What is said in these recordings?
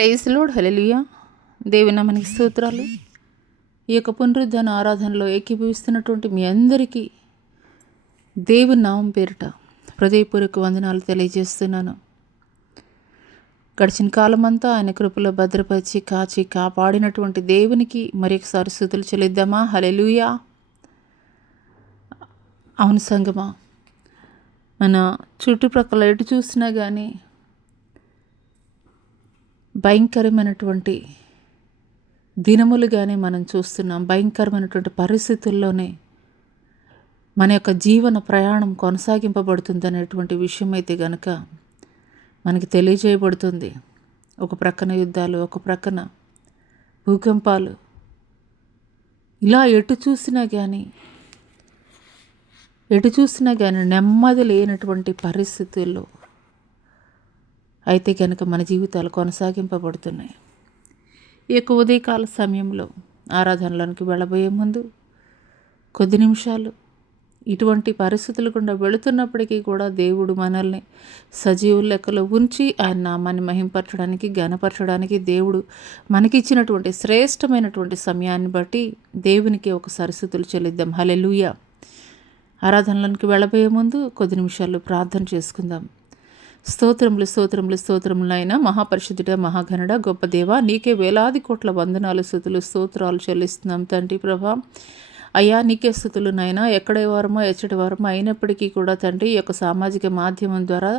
Praise lord, హల్లెలూయా. దేవుని నామానికి స్తోత్రాలు. ఈ యొక్క పునరుద్ధాన ఆరాధనలో ఏకీభవిస్తున్నటువంటి మీ అందరికీ దేవుని నామం పేరిట హృదయపూర్వక వందనాలు తెలియజేస్తున్నాను. గడిచిన కాలమంతా ఆయన కృపలో భద్రపరిచి కాచి కాపాడినటువంటి దేవునికి మరొకసారి స్తుతులు చెల్లిద్దామా? హల్లెలూయా. అవును సంగమా, మన చుట్టుప్రక్కల ఎటు చూసినా కానీ భయంకరమైనటువంటి దినములుగానే మనం చూస్తున్నాం. భయంకరమైనటువంటి పరిస్థితుల్లోనే మన యొక్క జీవన ప్రయాణం కొనసాగింపబడుతుందనేటువంటి విషయం అయితే కనుక మనకి తెలియజేయబడుతుంది. ఒక ప్రక్కన యుద్ధాలు, ఒక ప్రక్కన భూకంపాలు, ఇలా ఎటు చూసినా కానీ నెమ్మది లేనటువంటి పరిస్థితుల్లో అయితే కనుక మన జీవితాలు కొనసాగింపబడుతున్నాయి. ఈ యొక్క ఉదయకాల సమయంలో ఆరాధనలోనికి వెళ్ళబోయే ముందు కొద్ది నిమిషాలు ఇటువంటి పరిస్థితులు గుండా వెళుతున్నప్పటికీ కూడా దేవుడు మనల్ని సజీవుల లెక్కలో ఉంచి ఆయన నామాన్ని మహింపరచడానికి, ఘనపరచడానికి దేవుడు మనకిచ్చినటువంటి శ్రేష్టమైనటువంటి సమయాన్ని బట్టి దేవునికి ఒకసారి స్తుతులు చెల్లిద్దాం. హల్లెలూయా. ఆరాధనలోనికి వెళ్ళబోయే ముందు కొద్ది నిమిషాలు ప్రార్థన చేసుకుందాం. స్తోత్రములు స్తోత్రములు స్తోత్రములైనా మహాపరిశుద్ధుడ, మహాఘనుడ, గొప్ప దేవ, నీకే వేలాది కోట్ల వందనాలు, స్తుతులు, స్తోత్రాలు చెల్లిస్తున్నాం తండ్రి ప్రభా. అయ్యా, నీకే స్తుతులు నాయనా. ఎక్కడి వారమో ఎచ్చటి వారమో అయినప్పటికీ కూడా తండ్రి, ఈ యొక్క సామాజిక మాధ్యమం ద్వారా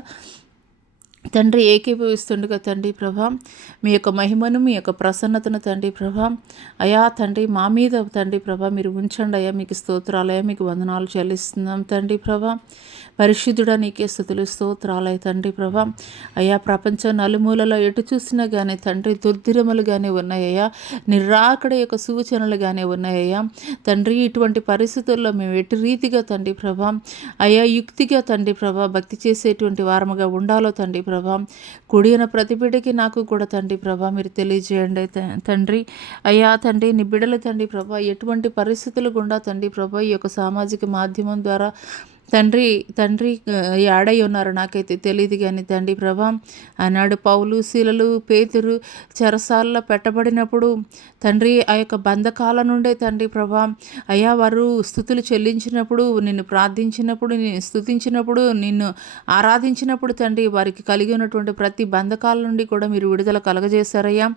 తండ్రి ఏకీభవిస్తుండగా తండ్రి ప్రభా, మీ యొక్క మహిమను, మీ యొక్క ప్రసన్నతను తండ్రి ప్రభా, అయా తండ్రి మా మీద తండ్రి ప్రభా మీరు ఉంచండి అయ్యా. మీకు స్తోత్రాలయ్యా, మీకు వందనాలు చెల్లిస్తున్నాం తండ్రి ప్రభా. పరిశుద్ధుడా, నీకే స్తుతులు, స్తోత్రాలయ తండ్రి ప్రభా. అయ్యా, ప్రపంచ నలుమూలలో ఎటు చూసినా కానీ తండ్రి దుర్దిరములుగానే ఉన్నాయ్యా, నిరాకడ యొక్క సూచనలుగానే ఉన్నాయ్యా తండ్రి. ఇటువంటి పరిస్థితుల్లో మేము ఎటు రీతిగా తండ్రి ప్రభా అయ్యా యుక్తిగా తండ్రి ప్రభా భక్తి చేసేటువంటి వారముగా ఉండాలో తండ్రి ప్రభా, కూడిన ప్రతి బిడ్డకి నాకు కూడా తండ్రి ప్రభా మీరు తెలియజేయండి తండ్రి. అయ్యా తండ్రి, నీ బిడ్డలు తండ్రి ప్రభా ఎటువంటి పరిస్థితులు గుండా తండ్రి ప్రభా ఈ యొక్క సామాజిక మాధ్యమం ద్వారా తండ్రి యాడై ఉన్నారు నాకైతే తెలియదు కానీ తండ్రి ప్రభా, ఆనాడు పౌలు, శీలలు, పేతురు చెరసాలలో పెట్టబడినప్పుడు తండ్రి ఆ యొక్క బంధకాల నుండే తండ్రి ప్రభా అయ్యా వారు స్తుతులు చెల్లించినప్పుడు, నిన్ను ప్రార్థించినప్పుడు, నిన్ను స్తుతించినప్పుడు, నిన్ను ఆరాధించినప్పుడు తండ్రి వారికి కలిగి ఉన్నటువంటి ప్రతి బంధకాల నుండి కూడా మీరు విడుదల కలగజేశారయ్యా.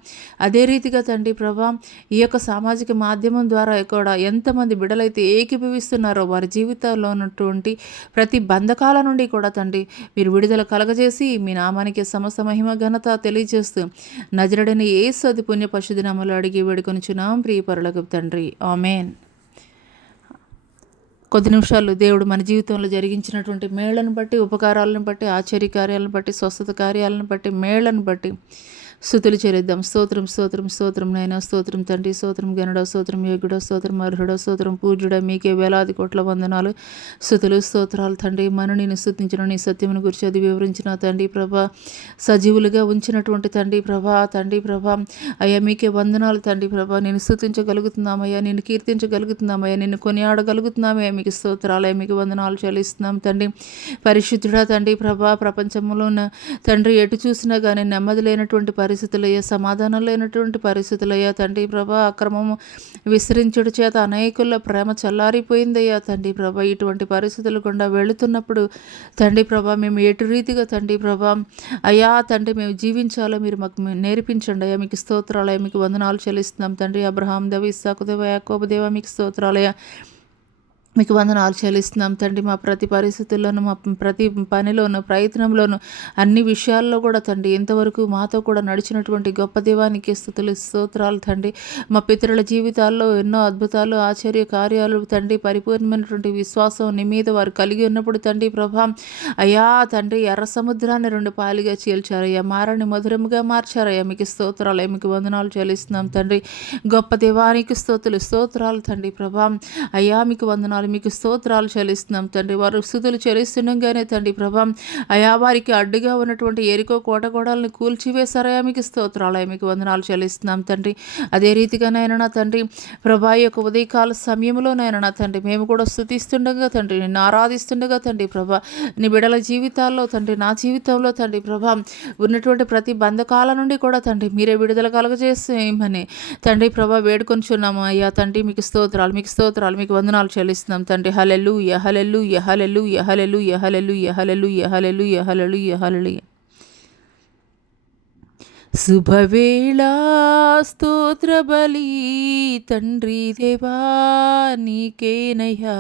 అదే రీతిగా తండ్రి ప్రభా ఈ యొక్క సామాజిక మాధ్యమం ద్వారా కూడా ఎంతమంది బిడ్డలైతే ఏకీభవిస్తున్నారో వారి జీవితాల్లో ఉన్నటువంటి ప్రతి బంధకాల నుండి కూడా తండ్రి మీరు విడుదల కలగజేసి మీ నామానికి సమస్త మహిమ ఘనత తెలియజేస్తూ నజరుడైన యేసు అతి పుణ్య పరిశుద్ధ నామములో అడిగి వేడుకొనుచున్నాం ప్రియ పరలోకపు తండ్రి, ఆమేన్. కొద్ది నిమిషాలు దేవుడు మన జీవితంలో జరిగించినటువంటి మేళ్లను బట్టి, ఉపకారాలను బట్టి, ఆశ్చర్య కార్యాలను బట్టి, స్వస్థత కార్యాలను బట్టి, మేళ్లను బట్టి స్తుతులు చెల్లిద్దాం. స్తోత్రం స్తోత్రం స్తోత్రం నైనా, స్తోత్రం తండ్రి, స్తోత్రం గనుడ, స్తోత్రం యోగుడ, స్తోత్రం అర్హుడ, స్తోత్రం పూజ్యుడ, మీకే వేలాది కోట్ల వందనాలు, స్తుతులు, స్తోత్రాలు తండ్రి. మనం నేను స్తుతించిన నీ సత్యమును గురించి అది వివరించిన తండ్రి ప్రభా, సజీవులుగా ఉంచినటువంటి తండ్రి ప్రభా అయ్యా మీకే వందనాలు తండ్రి ప్రభా. నేను స్తుతించగలుగుతున్నామయ్యా, నేను కీర్తించగలుగుతున్నామయ్యా, నిన్ను కొనియాడగలుగుతున్నామయ్యా. మీకు స్తోత్రాలయ్యా, మీకు వందనాలు చెల్లిస్తున్నాం తండ్రి. పరిశుద్ధుడా తండ్రి ప్రభా, ప్రపంచంలో ఉన్న తండ్రి ఎటు చూసినా కానీ నెమ్మది లేనటువంటి పరిస్థితులయ్యా, సమాధానం లేనటువంటి పరిస్థితులయ్యా తండ్రి ప్రభా. అక్రమము విస్తరించుడు చేత అనేకుల ప్రేమ చల్లారిపోయిందయ్యా తండ్రి ప్రభా. ఇటువంటి పరిస్థితులు గుండా వెళుతున్నప్పుడు తండ్రి ప్రభా మేము ఎటు రీతిగా తండ్రి ప్రభా అయ్యా తండ్రి మేము జీవించాలో మీరు మాకు నేర్పించండి అయ్యా. మీకు స్తోత్రాలయ్యా, మీకు వందనాలు చెల్లిస్తున్నాం తండ్రి. అబ్రహాం దేవ, ఇస్సాకు దేవ, యాకోబు దేవ, మీకు స్తోత్రాలయ్యా, మీకు వందనాలు చెల్లిస్తున్నాం తండ్రి. మా ప్రతి పరిస్థితుల్లోనూ, మా ప్రతి పనిలోనూ, ప్రయత్నంలోనూ, అన్ని విషయాల్లో కూడా తండ్రి ఇంతవరకు మాతో కూడా నడిచినటువంటి గొప్ప దేవానికి స్తుతులు, స్తోత్రాలు తండ్రి. మా పితరుల జీవితాల్లో ఎన్నో అద్భుతాలు, ఆశ్చర్య కార్యాలు తండ్రి, పరిపూర్ణమైనటువంటి విశ్వాసం నీ మీద వారు కలిగి ఉన్నప్పుడు తండ్రి ప్రభా అయ్యా తండ్రి ఎర్ర సముద్రాన్ని 2 పాలుగా చీల్చారయ్యా, మారని మధురముగా మార్చారయ్యా. మీకు స్తోత్రాలయ్యా, మీకు వందనాలు చెల్లిస్తున్నాం తండ్రి. గొప్ప దేవానికి స్తోత్రాలు తండ్రి ప్రభా అయ్యా, మీకు వందనాలు వందనాలు, మీకు స్తోత్రాలు చెల్లిస్తున్నాం తండ్రి. వారు స్తుతులు చెల్లిస్తుండగానే తండ్రి ప్రభా అయా వారికి అడ్డుగా ఉన్నటువంటి ఎరికో కోటగోడలను కూల్చివేశారయా, మీకు స్తోత్రాలయ, మీకు వందనాలు చెల్లిస్తున్నాం తండ్రి. అదే రీతిగా నాయన నా తండ్రి ప్రభా యొక్క ఉదయకాల సమయంలో నాయన నా తండ్రి మేము కూడా స్తుతిస్తుండగా తండ్రి, నిన్ను ఆరాధిస్తుండగా తండ్రి ప్రభా నీ బిడల జీవితాల్లో తండ్రి, నా జీవితంలో తండ్రి ప్రభా ఉన్నటువంటి ప్రతి బంధకాల నుండి కూడా తండ్రి మీరే విడుదల కలగజేసేయమని తండ్రి ప్రభా వేడుకొనిచున్నాము అయ్యా తండ్రి. మీకు స్తోత్రాలు, మీకు స్తోత్రాలు, మీకు వందనాలు చెల్లిస్తున్నాం తండ్రి. హల్లెలూయా హల్లెలూయా హల్లెలూయా హల్లెలూయా హల్లెలూయా హల్లెలూయా హల్లెలూయా హల్లెలూయా హల్లెలూయా. శుభవేళ స్తోత్ర బలి తండ్రి దేవా నీకేనయ్యా,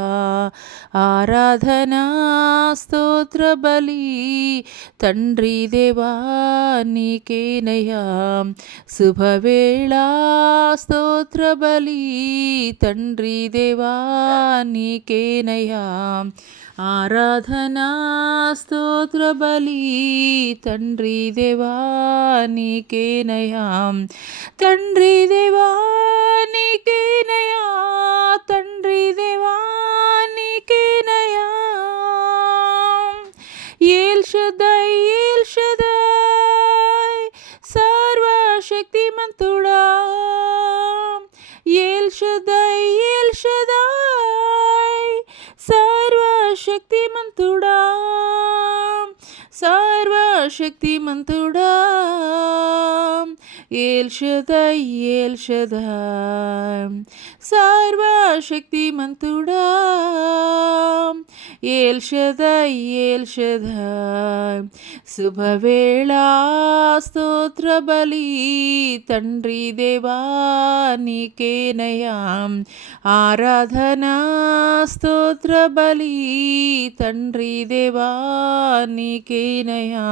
ఆరాధనా స్తోత్ర బలి తండ్రి దేవా నీకేనయ్యా. శుభవేళ స్తోత్ర బలి తండ్రి దేవా నీకేనయ్యా, ఆరాధనా స్తోత్ర బలి తండ్రి దేవా నీకేనయ్యా. తండ్రి దేవా నీకేనయ్యా, తండ్రి దేవా నీకేనయ్యా. ఎల్ షద్దై ఎల్ షద్దై సర్వశక్తిమంతుడా, ఎల్ షద్దై ఎల్ షద్దై సర్వశక్తిమంతుడా, సర్వశక్తిమంతుడా. ఎల్ షద్దై ఎల్ షద్దై సర్వశక్తిమంతుడా, ఎల్ షద్దై ఎల్ షద్దై. శుభవేళ స్తోత్ర బలి తండ్రి దేవా నీకేనయ్యా, ఆరాధనా స్తోత్ర బలి తండ్రి దేవా నీకేనయ్యా.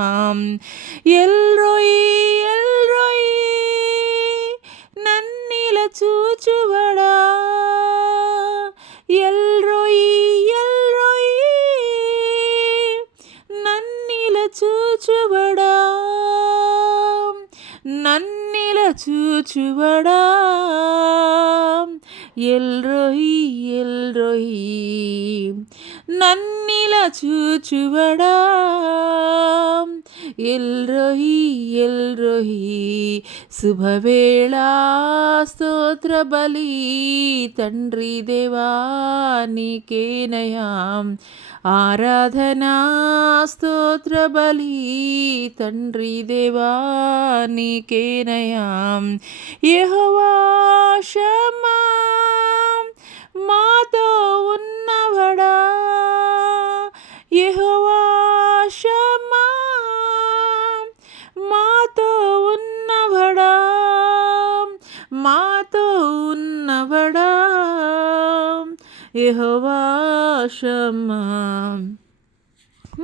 ఎల్రోయి ఎల్రోయి నన్నిల చూచువడా, ఎల్రోయి ఎల్రోయి నన్నిల చూచువడా, నన్నిల చూచువడా. ఎల్రోయి ఎల్రోయి నన్నిల చూచువడా, ఎల్రోయి ఎల్రోయి. శుభవేళ స్తోత్ర బలి తండ్రి దేవా నీకేనయ్యా, ఆరాధనా స్తోత్ర బలి తండ్రి దేవా నీకేనయ్యా. యెహోవా షమ్మా మాతో ఉన్నవడా, యెహోవా షమ్మా మాతో ఉన్నవడా, మాతో ఉన్నవడా. యెహోవా షమ్మా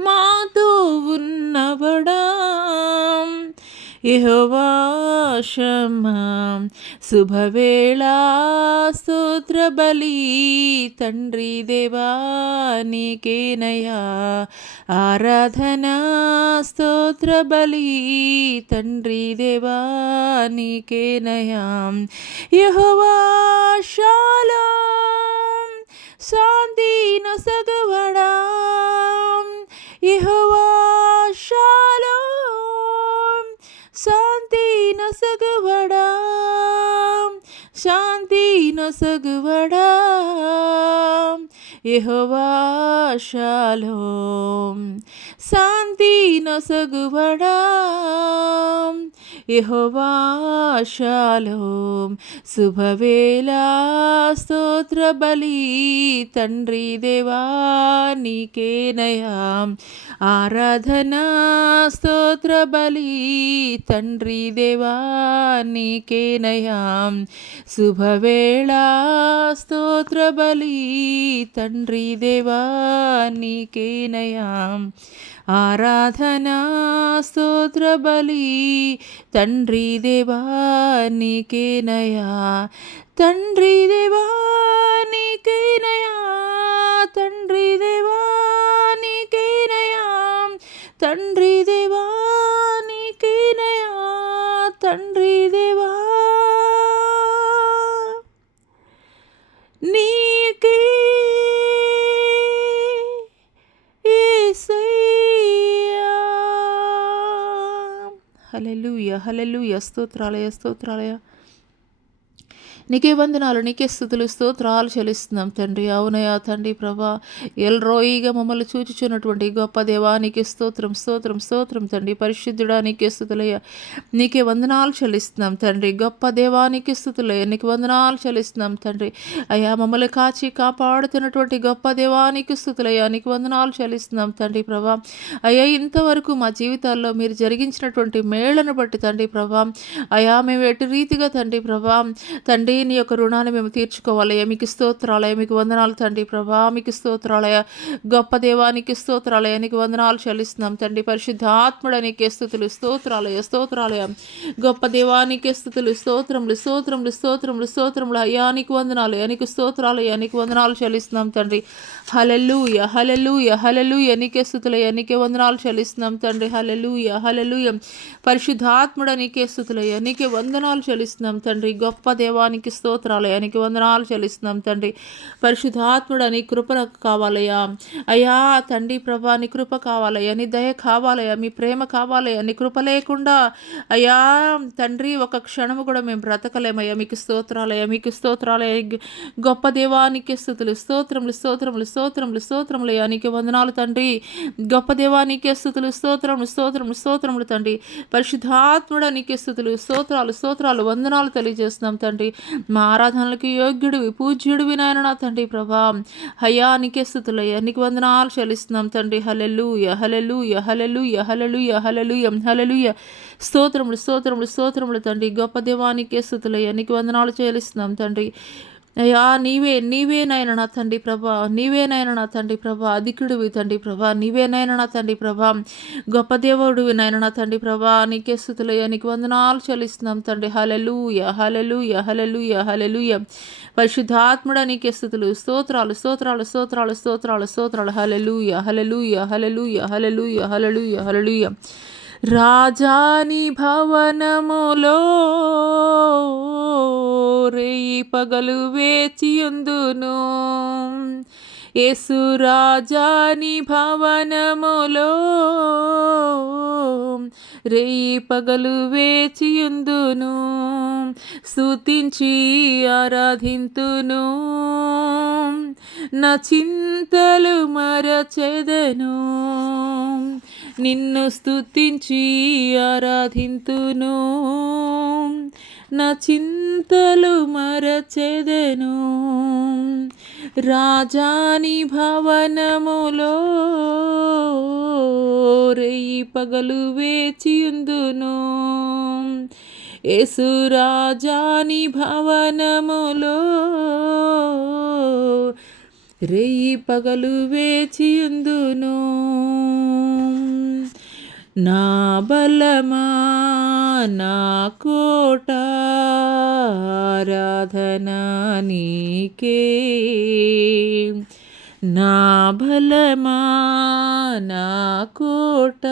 మాతో ఉన్నవడా, యెహోవా షమ్మా. శుభవేళ స్తోత్ర బలి తండ్రి దేవా నీకేనయ్యా, ఆరాధనా స్తోత్ర బలి తండ్రి దేవా నీకేనయ్యా. యెహోవా షాలోమ్ శాంతి నొసగువడా, యెహోవా షాలోమ్ శాంతి నొసగువడా, శాంతి నొసగువడా. యెహోవా షాలోమ్ శాంతి నొసగువడా, యెహోవా షాలోమ్. శుభవేళ స్తోత్ర బలి తండ్రి దేవా నీకేనయ్యా, ఆరాధనా స్తోత్ర బలి తండ్రి దేవా నీకేనయ్యా. శుభవేళ స్తోత్ర బలి తండ్రి దేవా నీకేనయ్యా, ఆరాధనా స్తోత్ర బలి తండ్రి దేవా నీకేనయ్యా. తండ్రి దేవా నీకేనయ్యా, తండ్రి దేవా నీకేనయ్యా, తండ్రి దేవా నీకేనయ్యా, తండ్రి దేవా నీకే హల్లెలూయా. స్తోత్రాలయ స్తోత్రాలయ. నీకే వందనాలు, నీకే స్తుతులు స్తోత్రాలు చెల్లిస్తున్నాం తండ్రి. అవునయా తండ్రి ప్రభా, ఎల్రోయిగా మమ్మల్ని చూచుచున్నటువంటి గొప్ప దేవా నీకే స్తోత్రం స్తోత్రం స్తోత్రం తండ్రి. పరిశుద్ధుడా నీకే స్తుతులయ్యా, నీకే వందనాలు చెల్లిస్తున్నాం తండ్రి. గొప్ప దేవా నీకే స్తుతులయ్యా, నీకు వందనాలు చెల్లిస్తున్నాం తండ్రి. అయ్యా మమ్మల్ని కాచి కాపాడుతున్నటువంటి గొప్ప దేవా నీకు స్తుతులయ్యా, నీకు వందనాలు చెల్లిస్తున్నాం తండ్రి ప్రభా. అయ్యా ఇంతవరకు మా జీవితాల్లో మీరు జరిగించినటువంటి మేళ్లను బట్టి తండ్రి ప్రభా, అయ్యా మేము ఎటు రీతిగా తండ్రి ప్రభా తండ్రి నీ యొక్క రుణాన్ని మేము తీర్చుకోవాలయ్యా. మీకు స్తోత్రాలయ, మీకు వందనాలు తండ్రి ప్రభా, మీకు స్తోత్రాలయ. గొప్ప దేవానికి స్తోత్రాలయ, నీకు వందనాలు చెల్లిస్తున్నాం తండ్రి. పరిశుద్ధాత్ముడ నీకే స్తుతులు స్తోత్రాలయ స్తోత్రాలయ. గొప్ప దేవానికి స్తుతులు స్తోత్రములు స్తోత్రములు స్తోత్రములు స్తోత్రములు. అయ్యా నీకు వందనాలు, నీకు స్తోత్రాలయ, నీకు వందనాలు చెల్లిస్తున్నాం తండ్రి. హల్లెలూయా హల్లెలూయా హల్లెలూయా. నీకే స్తుతులయ, నీకే వందనాలు చెల్లిస్తున్నాం తండ్రి. హల్లెలూయా హల్లెలూయా. పరిశుద్ధాత్ముడ నీకే స్తుతులయ, నీకే వందనాలు చెల్లిస్తున్నాం తండ్రి. గొప్ప దేవానికి స్తోత్రాలయ, నీకు వందనాలు చెల్లిస్తున్నాం తండ్రి. పరిశుద్ధాత్ముడ నీ కృప కావాలయ్యా. అయ్యా తండ్రి ప్రభా నీ కృప కావాలయ్యా, నీ దయ కావాలయ్యా, మీ ప్రేమ కావాలయ్యా. నీ కృప లేకుండా అయ్యా తండ్రి ఒక క్షణము కూడా మేము బ్రతకలేమయ్యా. మీకు స్తోత్రాలయ్యా, మీకు స్తోత్రాలయ. గొప్ప దేవానికి స్తుతులు స్తోత్రములు స్తోత్రములు స్తోత్రములు స్తోత్రములయ్యా, నీకు వందనాలు తండ్రి. గొప్ప దేవానికి స్తుతులు స్తోత్రములు స్తోత్రములు స్తోత్రములు తండ్రి. పరిశుద్ధాత్ముడ నీకే స్తుతులు స్తోత్రాలు స్తోత్రాలు వందనాలు తెలియజేస్తున్నాం తండ్రి. మా ఆరాధనలకు యోగ్యుడివి పూజ్యుడివి నాయన నా తండ్రి ప్రభా. అయ్యా నీకే స్తుతులయ్యా, నీకు వందనాలు చెల్లిస్తున్నాం తండ్రి. హల్లెలూయా హల్లెలూయా హల్లెలూయా హల్లెలూయా హల్లెలూయా హల్లెలూయా. స్తోత్రములు స్తోత్రములు స్తోత్రములు తండ్రి. గొప్ప దేవానికే స్తుతులయ్యా, నీకు వందనాలు చెల్లిస్తున్నాం తండ్రి. అయ్యా నీవే నాయన నా తండ్రి ప్రభా, నీవే నాయన నా తండ్రి ప్రభా. అధికుడివి తండ్రి ప్రభా, నీవే నాయన నా తండ్రి ప్రభా. గొప్ప దేవుడివి నాయన నా తండ్రి ప్రభా. నీకే స్తుతులయ్యా, నీకు వందనాలు చెల్లిస్తున్నాం తండ్రి. హల్లెలూయా హల్లెలూయా హల్లెలూయా హల్లెలూయా. పరిశుద్ధాత్ముడ నీకే స్తుతులు స్తోత్రాలు స్తోత్రాలు స్తోత్రాలు స్తోత్రాలు స్తోత్రాలు. హల్లెలూయా హల్లెలూయా హల్లెలూయా హల్లెలూయా హల్లెలూయా హల్లెలూయా. రాజాని భవనములో రేయి పగలు వేచియుందును. యేసు రాజాని భవనములో రేయి పగలు వేచియుందును. స్తుతించి ఆరాధింతును, నా చింతలు మరచెదను. నిన్ను స్తుతించి ఆరాధింతును, నా చింతలు మరచెదను. రాజాని భవనములో రేయి పగలు వేచియుందును. యేసు రాజాని భవనములో రేయి పగలు వేచియుందును. నా బలమా నా కోట ఆరాధన నీకే. నా బలమా నా కోట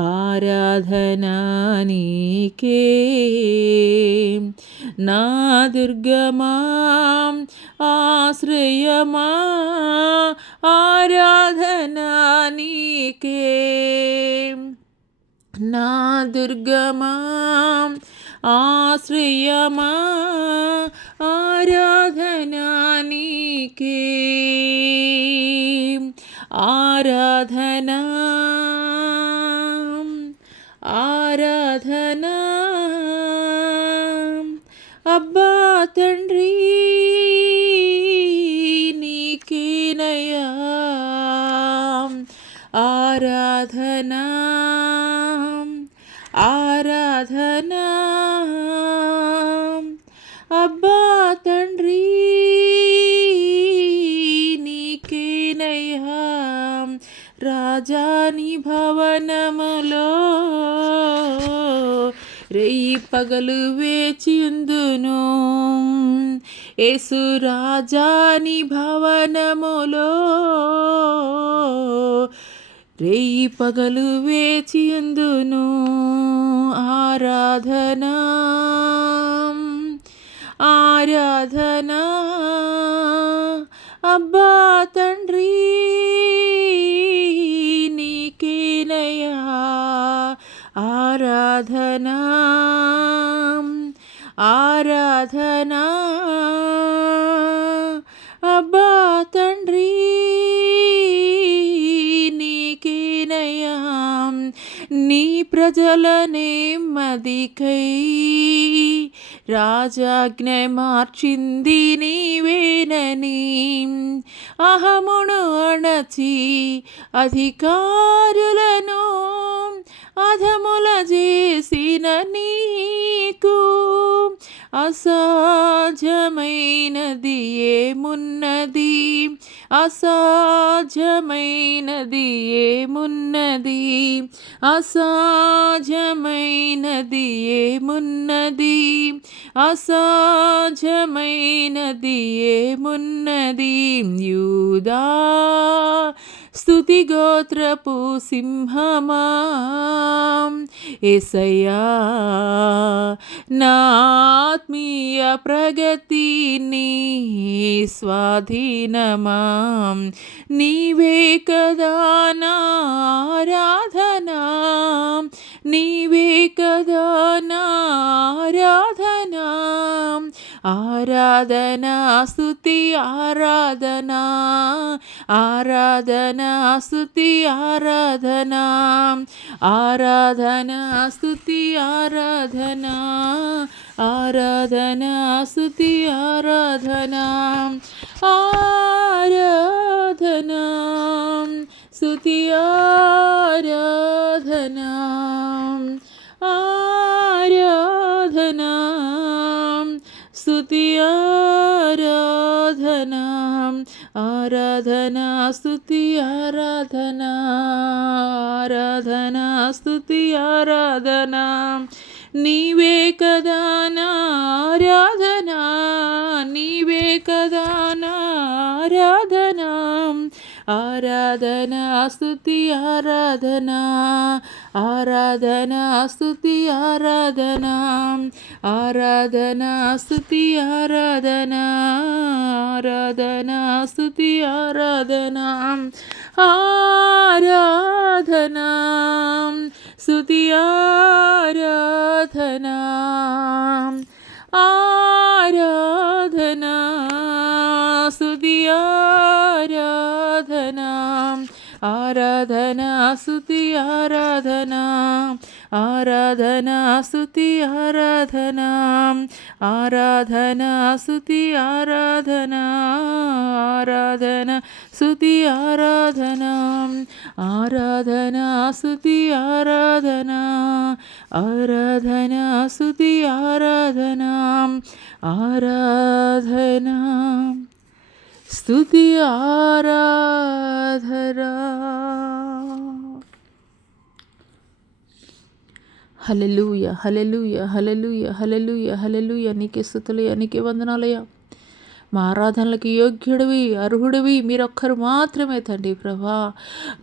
ఆరాధన నీకే. నా దుర్గమా ఆశ్రయమా ఆరాధన నీకే. నా దుర్గమా ఆశ్రయమా ఆరాధన నీకే. ఆరాధన ఆరాధన అబ్బా తండ్రి నీకేనయ్యా. ఆరాధన ఆరాధన అబ్బా తండ్రి నీకేనయ్యా. రాజాని భవనములో రేయి పగలు వేచియుందును. యేసు రాజాని భవనములో రేయి పగలు వేచియుందును. ఆరాధన ఆరాధన అబ్బా తండ్రి నీకేనయ్యా. ఆరాధన ఆరాధనా అబ్బా తండ్రి నీకేనయ్యా. నీ ప్రజల నెమ్మదికై రాజాజ్ఞ మార్చింది నీవేనని అహమును అణచి అధికారులను అధముల చేసిన నీకు అసాధ్యమైనది ఏమున్నది, అసాధ్యమైనది ఏమున్నది, అసాధ్యమైనది ఏమున్నది, అసాధ్యమైనది ఏమున్నది. యూదా స్తుతి గోత్రపు సింహమా యేసయ్యా, నా ఆత్మీయ ప్రగతి నీ స్వాధీనమా. నీవే కదా నా ఆరాధనా, నీవే కదా నా ఆరాధనా. ఆరాధనా స్తుతి ఆరాధనా, ఆరాధనా స్తుతి ఆరాధనా, ఆరాధనా స్తుతి ఆరాధనా, ఆరాధనా స్తుతి ఆరాధనా, ఆరాధనా స్తుతి ఆరాధనా, ఆరాధనా స్తుతి ఆరాధనా, ఆరాధనా స్తుతి ఆరాధనా, ఆరాధనా స్తుతి ఆరాధనా. నీవే కదా నా ఆరాధనా, నీవే కదా నా ఆరాధనా, ఆరాధనా స్తుతి ఆరాధనా, ఆరాధనా స్తుతి ఆరాధనా, ఆరాధనా స్తుతి ఆరాధనా, ఆరాధనా స్తుతి ఆరాధనా, ఆరాధనా స్తుతి ఆరాధనా, ఆరాధనా స్తుతి ఆరాధనా, ఆరాధనా స్తుతి ఆరాధనా, ఆరాధనా స్తుతి ఆరాధనా, ఆరాధనా స్తుతి ఆరాధనా, ఆరాధనా స్తుతి ఆరాధనా, ఆరాధనా స్తుతి ఆరాధనా, ఆరాధనా స్తుతి ఆరాధనా, ఆరాధనా స్తుతి ఆరాధనా. హల్లెలూయా, హల్లెలూయా, హల్లెలూయా, హల్లెలూయా, హల్లెలూయా. నీకే స్తుతులయ్యా, నీకే వందనాలయ్యా. మా ఆరాధనలకు యోగ్యుడివి, అర్హుడివి మీరొక్కరు మాత్రమే తండ్రి ప్రభా.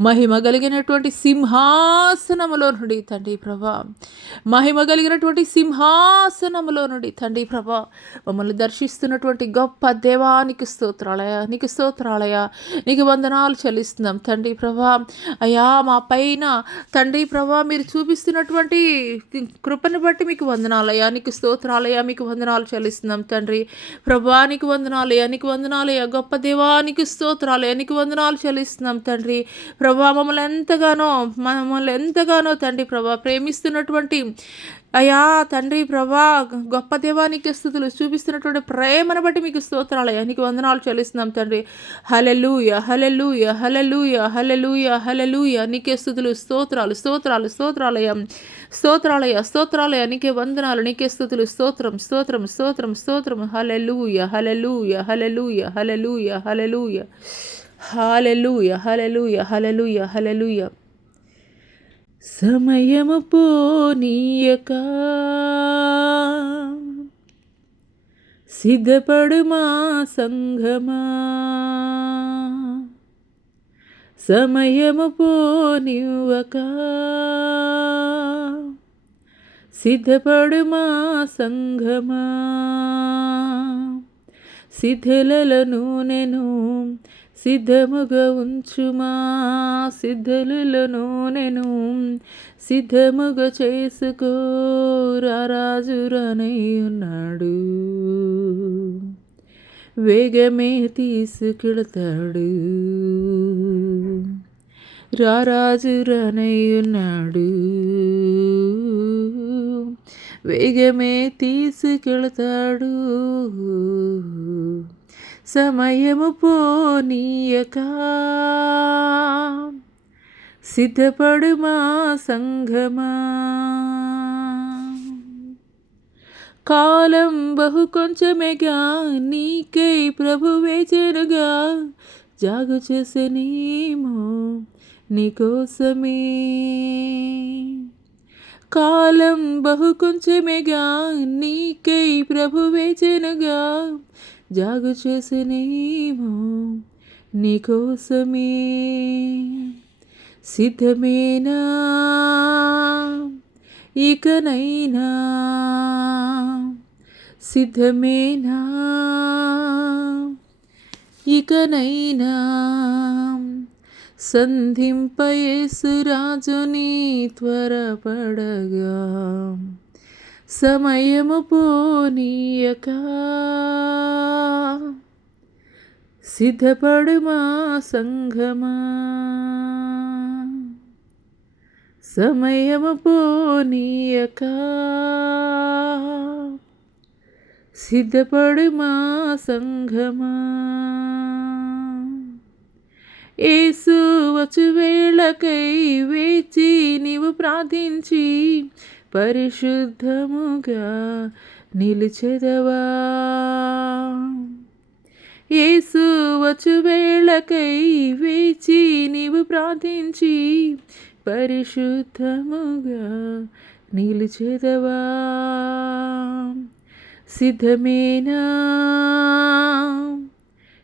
మహిమ కలిగినటువంటి సింహాసనములో నుండి తండ్రి ప్రభా, మహిమ కలిగినటువంటి సింహాసనములో నుండి తండ్రి ప్రభా మమ్మల్ని దర్శిస్తున్నటువంటి గొప్ప దేవానికి స్తోత్రాలయ, నీకు స్తోత్రాలయ, నీకు వందనాలు చెల్లిస్తున్నాం తండ్రి ప్రభా. అయ్యా మా పైన తండ్రి ప్రభా మీరు చూపిస్తున్నటువంటి కృపను బట్టి మీకు వందనాలయ్యా, నీకు స్తోత్రాలయ, మీకు వందనాలు చెల్లిస్తున్నాం తండ్రి ప్రభా. నీకు వందనాలయ్యా, నీకు వందనాలయ్యా, గొప్ప దేవానికి స్తోత్రాలయ్యా, నీకు వందనాలు చెల్లిస్తున్నాం తండ్రి ప్రభా. మమ్మల్ని ఎంతగానో తండ్రి ప్రభా ప్రేమిస్తున్నటువంటి అయ్యా తండ్రి ప్రభా గొప్ప దేవానికి స్తుతులు చూపిస్తున్నటువంటి ప్రేమను బట్టి మీకు స్తోత్రాలయ్యా, నీకు వందనాలు చెల్లిస్తున్నాం తండ్రి. హల్లెలూయా, హల్లెలూయా, హల్లెలూయా, హల్లెలూయా, హల్లెలూయా. నీకే స్తుతులు, స్తోత్రాలు, స్తోత్రాలు, స్తోత్రాలయ, స్తోత్రాలయ, స్తోత్రాలయ, నీకే వందనాలు, నీకే స్తుతులు, స్తోత్రం, స్తోత్రం, స్తోత్రం, స్తోత్రం. హల్లెలూయా, హల్లెలూయా, హల్లెలూయా, హల్లెలూయా, హల్లెలూయా, హల్లెలూయా, హల్లెలూయా, హల్లెలూయా, హల్లెలూయా. సమయము పోనీయక సిద్ధపడు మా సంఘమా, సమయము పోనివ్వక సిద్ధపడు మా సంఘమా. శిథిలల నూనెను సిద్ధముగా ఉంచుమా సిద్ధులలో నేను సిద్ధముగా చేసుకో రారాజు రానై ఉన్నాడు. వేగమే తీసుకెళతాడు రారాజు రానై ఉన్నాడు. వేగమే తీసుకెళతాడు సమయము పోనీయక సిద్ధపడుమా సంఘమా. కాలం బహు కొంచెమేగా నీకై ప్రభు వేచెనుగా జాగు చేసేనేమో నీకోసమే. కాలం బహు కొంచెమేగా నీకై ప్రభు వేచెనుగా జాగు చేసేనేమో నీకోసమే. సిద్ధమేనా ఇకనైనా సిద్ధమేనా ఇకనైనా సంధింప యేసు రాజుని త్వరపడగా సమయము పోనీయక సిద్ధపడుమా సంఘమా. సమయము పోనీయక సిద్ధపడుమా సంఘమా. యేసు వచ్చు వేళకై వేచి నీవు ప్రార్థించి పరిశుద్ధముగా నిలిచెదవా. యేసు వచ్చు వేళకై వేచి నీవు ప్రార్థించి పరిశుద్ధముగా నిలిచెదవా. సిద్ధమేనా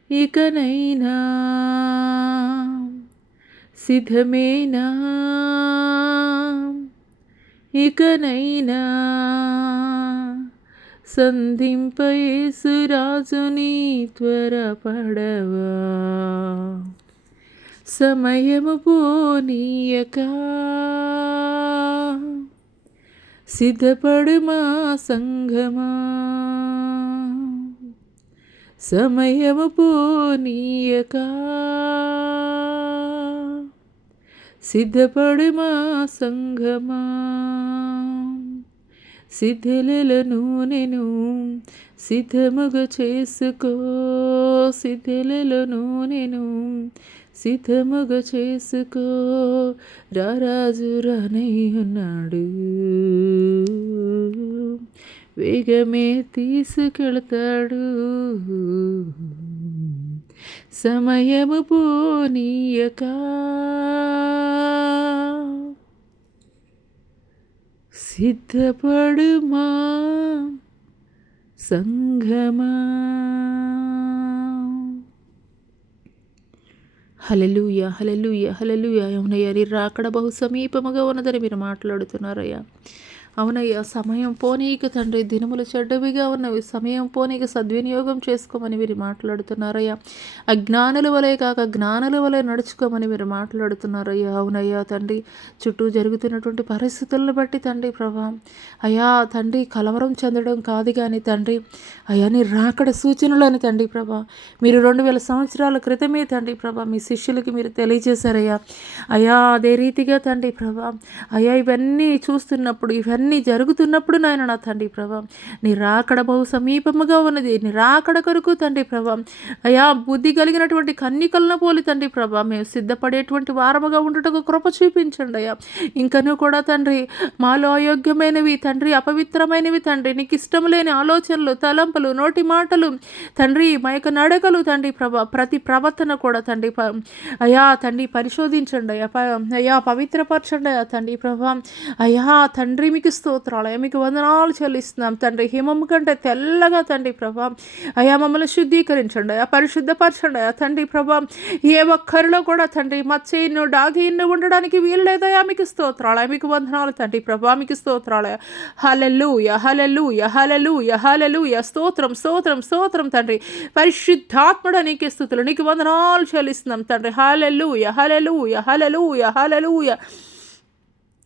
ఇకనైనా సిద్ధమేనా ఇకనైనా సంధింప యేసు రాజుని త్వరపడవా. సమయము పోనీయక సిద్ధపడుమా సంఘమా. సమయము పోనీయక సిద్ధపడుమా సంఘమా. సిద్ధులలో నేను సిద్ధముగా చేసుకో సిద్ధులలో నేను సిద్ధముగా చేసుకో రారాజు రానై ఉన్నాడు. వేగమే తీసుకెళతాడు సమయము పోనీయక సిద్ధపడుమా సంఘమా. హల్లెలూయా హల్లెలూయా హల్లెలూయా. అవునయ్యా నీ రాకడ బహు సమీపముగా ఉన్నదని మీరు మాట్లాడుతున్నారయ్యా. అవునయ్యా సమయం పోనీక తండ్రి దినములు చెడ్డవిగా ఉన్నవి సమయం పోనీక సద్వినియోగం చేసుకోమని మీరు మాట్లాడుతున్నారయ్యా. అజ్ఞానుల వలె కాక జ్ఞానుల వలె నడుచుకోమని మీరు మాట్లాడుతున్నారయ్యా. అవునయ్యా తండ్రి చుట్టూ జరుగుతున్నటువంటి పరిస్థితులను బట్టి తండ్రి ప్రభా అయ్యా తండ్రి కలవరం చెందడం కాదు కానీ తండ్రి అయ్యా నీ రాకడ సూచనలని తండ్రి ప్రభా మీరు 2000 సంవత్సరాల క్రితమే తండ్రి ప్రభా మీ శిష్యులకి మీరు తెలియజేశారయ్యా. అయ్యా అదే రీతిగా తండ్రి ప్రభా అయ్యా ఇవన్నీ చూస్తున్నప్పుడు ఇవన్నీ జరుగుతున్నప్పుడు నాయన నా తండ్రి ప్రభా నీ రాకడ బహు సమీపముగా ఉన్నది. నీ రాకడ కొరకు తండ్రి ప్రభా అయ్యా బుద్ధి కలిగినటువంటి కన్నికలను పోలి తండ్రి ప్రభా మేము సిద్ధపడేటువంటి వారముగా ఉండుటకు కృప చూపించండి అయ్యా. ఇంకనూ కూడా తండ్రి మాలో అయోగ్యమైనవి తండ్రి అపవిత్రమైనవి తండ్రి నీకు ఇష్టం లేని ఆలోచనలు తలంపులు నోటి మాటలు తండ్రి మా యొక్క నడకలు తండ్రి ప్రభా ప్రతి ప్రవర్తన కూడా తండ్రి అయ్యా తండ్రి పరిశోధించండి అయ్యా అయ్యా పవిత్రపరచండి అయ్యా తండ్రి ప్రభా అయ్యా తండ్రి మీకు స్తోత్రాలయ, మీకు వందనాలు చెల్లిస్తున్నాం తండ్రి. హిమము కంటే తెల్లగా తండ్రి ప్రభా అయా మమ్మల్ని శుద్ధీకరించండి, అయా పరిశుద్ధపరచండి అయా తండ్రి ప్రభా. ఏ ఒక్కరిలో కూడా తండ్రి మచ్చయిన్ను డాగిన్ను ఉండడానికి వీలు లేదయా. మీకు స్తోత్రాలయ, మీకు వందనాలు తండ్రి ప్రభా, మీకు స్తోత్రాలయ. హల్లెలూయా హల్లెలూయా హల్లెలూయా హల్లెలూయా. స్తోత్రం స్తోత్రం స్తోత్రం తండ్రి. పరిశుద్ధాత్ముడ నీకే స్తుతులు, నీకు వందనాలు చెల్లిస్తున్నాం తండ్రి. హల్లెలూయా హల్లెలూయా హల్లెలూయా హల్లెలూయా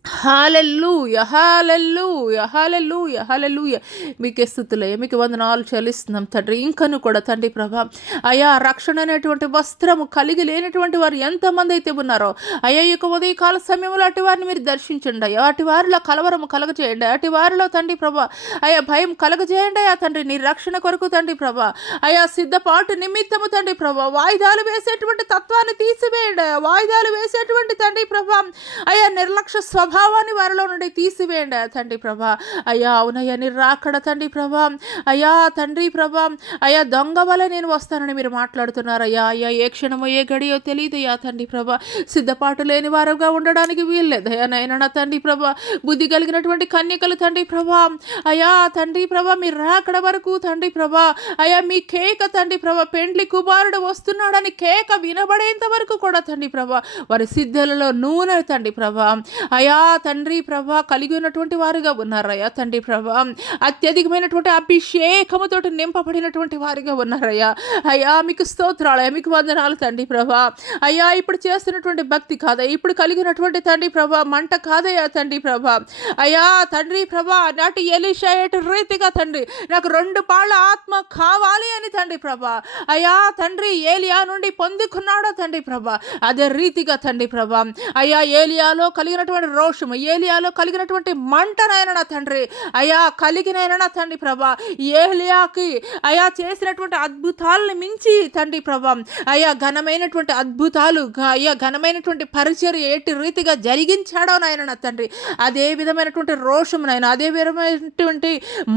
హల్లెలూయా హల్లెలూయా హల్లెలూయా హల్లెలూయా. మీకే స్తుతులయ్య, మీకు వందనాలు చెల్లిస్తున్నాం తండ్రి. ఇంకను కూడా తండ్రి ప్రభా అయా రక్షణ అనేటువంటి వస్త్రము కలిగి లేనటువంటి వారు ఎంతమంది అయితే ఉన్నారో అయ్యా ఈ యొక్క ఉదయకాల సమయంలో అటు వారిని మీరు దర్శించండి అయ్యా. అటు వారిలో కలవరము కలగజేయండి, అటు వారిలో తండ్రి ప్రభా అయా భయం కలగజేయండి అయా తండ్రి. నీ రక్షణ కొరకు తండ్రి ప్రభా అయా సిద్ధపాటు నిమిత్తము తండ్రి ప్రభా వాయిదాలు వేసేటువంటి తత్వాన్ని తీసివేయండి అయా. వాయిదాలు వేసేటువంటి తండ్రి ప్రభా అయా నిర్లక్ష్య స్వభావాన్ని వారిలో నుండి తీసివేయండి తండ్రి ప్రభా. అయ్యా అవునయ్యా నీ రాకడ తండ్రి ప్రభా అయ్యా తండ్రి ప్రభా అయ్యా దొంగ వల్ల నేను వస్తానని మీరు మాట్లాడుతున్నారయ్యా. అయ్యా ఏ క్షణమో ఏ గడియో తెలియదయ్యా తండ్రి ప్రభా. సిద్ధపాటు లేని వారుగా ఉండడానికి వీల్లేదయ్యా నైనా తండ్రి ప్రభా. బుద్ధి కలిగినటువంటి కన్యకలు తండ్రి ప్రభా అయ్యా తండ్రి ప్రభా మీరు రాకడ వరకు తండ్రి ప్రభా అయ్యా మీ కేక తండ్రి ప్రభా పెండ్లి కుమారుడు వస్తున్నాడని కేక వినబడేంత వరకు కూడా తండ్రి ప్రభా వారి సిద్ధలలో నూనె తండ్రి ప్రభా అయా తండ్రి ప్రభా కలిగి ఉన్నటువంటి వారుగా ఉన్నారయ్యా తండ్రి ప్రభా. అత్యధికమైనటువంటి అభిషేకముతో నింపబడినటువంటి వారిగా ఉన్నారయ్యా. అయ్యా మీకు స్తోత్రాలయ, మీకు వందనాలు తండ్రి ప్రభా. అయ్యా ఇప్పుడు చేస్తున్నటువంటి భక్తి కాదయ్యా, ఇప్పుడు కలిగినటువంటి తండ్రి ప్రభా మంట కాదయ్యా తండ్రి ప్రభా. అయ్యా తండ్రి ప్రభా నాటి ఎలీషా ఎటు రీతిగా తండ్రి నాకు 2 పాళ్ళ ఆత్మ కావాలి అని తండ్రి ప్రభా అయ్యా తండ్రి ఏలియా నుండి పొందుకున్నాడో తండ్రి ప్రభా అదే రీతిగా తండ్రి ప్రభా అయ్యా ఏలియాలో కలిగినటువంటి రోషము, ఏలియాలో కలిగినటువంటి మంటనైనా నా తండ్రి అయ్యా కలిగినైనా నా తండ్రి ప్రభా ఏలియాకి అయ్యా చేసినటువంటి అద్భుతాలను మించి తండ్రి ప్రభా అయ్యా ఘనమైనటువంటి అద్భుతాలు అయ్యా ఘనమైనటువంటి పరిచర్య ఎట్టి రీతిగా జరిగించాడో నాయన నా తండ్రి అదే విధమైనటువంటి రోషమునైనా అదే విధమైనటువంటి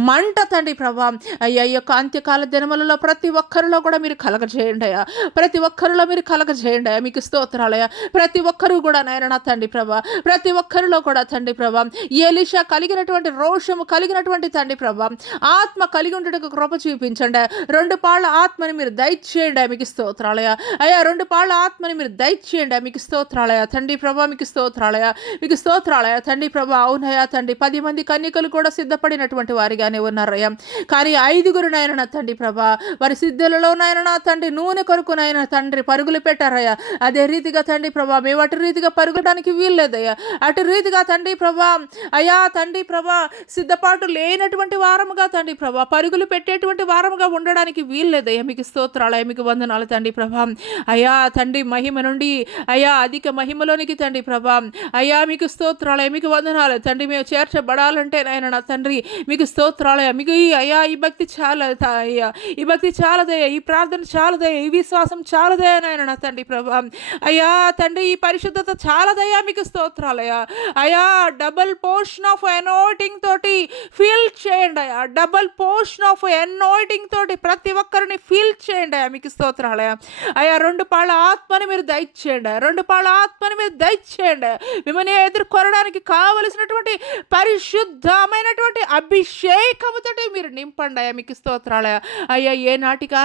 మంట తండ్రి ప్రభా అయ్యా ఈ యొక్క అంత్యకాల దినములలో ప్రతి ఒక్కరిలో కూడా మీరు కలగజేయండి అయ్యా. ప్రతి ఒక్కరిలో మీరు కలగజేయండి అయ్యా. మీకు స్తోత్రాలయ్యా. ప్రతి ఒక్కరు కూడా నాయన నా తండ్రి ప్రభా ప్రతి ఒక్కరిలో కూడా తండ్రి ప్రభా ఎలీషా కలిగినటువంటి రోషము కలిగినటువంటి తండ్రి ప్రభా ఆత్మ కలిగి ఉండటకు కృప చూపించండి. 2 పాళ్ళ ఆత్మని మీరు దయచేయండి మీకు స్తోత్రాలయ అయ్యా. 2 పాళ్ళ ఆత్మని మీరు దయచేయండి మీకు స్తోత్రాలయ తండ్రి ప్రభా. మీకు స్తోత్రాలయ, మీకు స్తోత్రాలయ తండ్రి ప్రభా. అవునయ్యా తండ్రి 10 మంది కన్యకలు కూడా సిద్ధపడినటువంటి వారిగానే ఉన్నారయ్యా. కానీ 5గురు నాయన నా తండ్రి ప్రభా వారి సిద్ధులలో నాయన నా తండ్రి నూనె కొరకు నాయన తండ్రి పరుగులు పెట్టారయ్యా. అదే రీతిగా తండ్రి ప్రభా మేము అటు రీతిగా పరుగుడానికి వీల్లేదయ్యా. అటు రీతిగా తండ్రి ప్రభా అయ్యా తండ్రి ప్రభా సిద్ధపాటు లేనటువంటి వారముగా తండ్రి ప్రభా పరుగులు పెట్టేటువంటి వారముగా ఉండడానికి వీల్లేదయ్యా. మీకు స్తోత్రాలయ, మీకు వందనాలు తండ్రి ప్రభా అయ్యా తండ్రి మహిమ నుండి అయ్యా అధిక మహిమలోనికి తండ్రి ప్రభా అయ్యా మీకు స్తోత్రాలయ, మీకు వందనాలు తండ్రి. మేము చేర్చబడాలంటే నాయన నా తండ్రి మీకు స్తోత్రాలయ. మీకు అయ్యా ఈ భక్తి చాలా అయ్యా, ఈ భక్తి చాలదయ్యా, ఈ ప్రార్థన చాలదయ్యా, ఈ విశ్వాసం చాలదయ్యా నాయన నా తండ్రి ప్రభా అయ్యా తండ్రి ఈ పరిశుద్ధత చాలదయ్యా. మీకు స్తోత్రాలయ అయ్యా. డబుల్ పోర్షన్ ఆఫ్ అనాయింటింగ్ తోటి ఫీల్ చేయండి అయ్యా. డబుల్ పోర్షన్ ఆఫ్ అనాయింటింగ్ తోటి ప్రతి ఒక్కరిని ఫీల్ చేయండి అయ్యా. మీకు స్తోత్రాలయ అయ్యా. 2 పాళ్ళ ఆత్మని మీరు దయచేయండి, 2 పాళ్ళ ఆత్మని మీరు దయచేయండి. మిమ్మల్ని ఎదుర్కొనడానికి కావలసినటువంటి పరిశుద్ధమైనటువంటి అభిషేకముతోటి మీరు నింపండి అయ్యా. మీకు స్తోత్రాలయ అయ్యా. ఏ నాటికి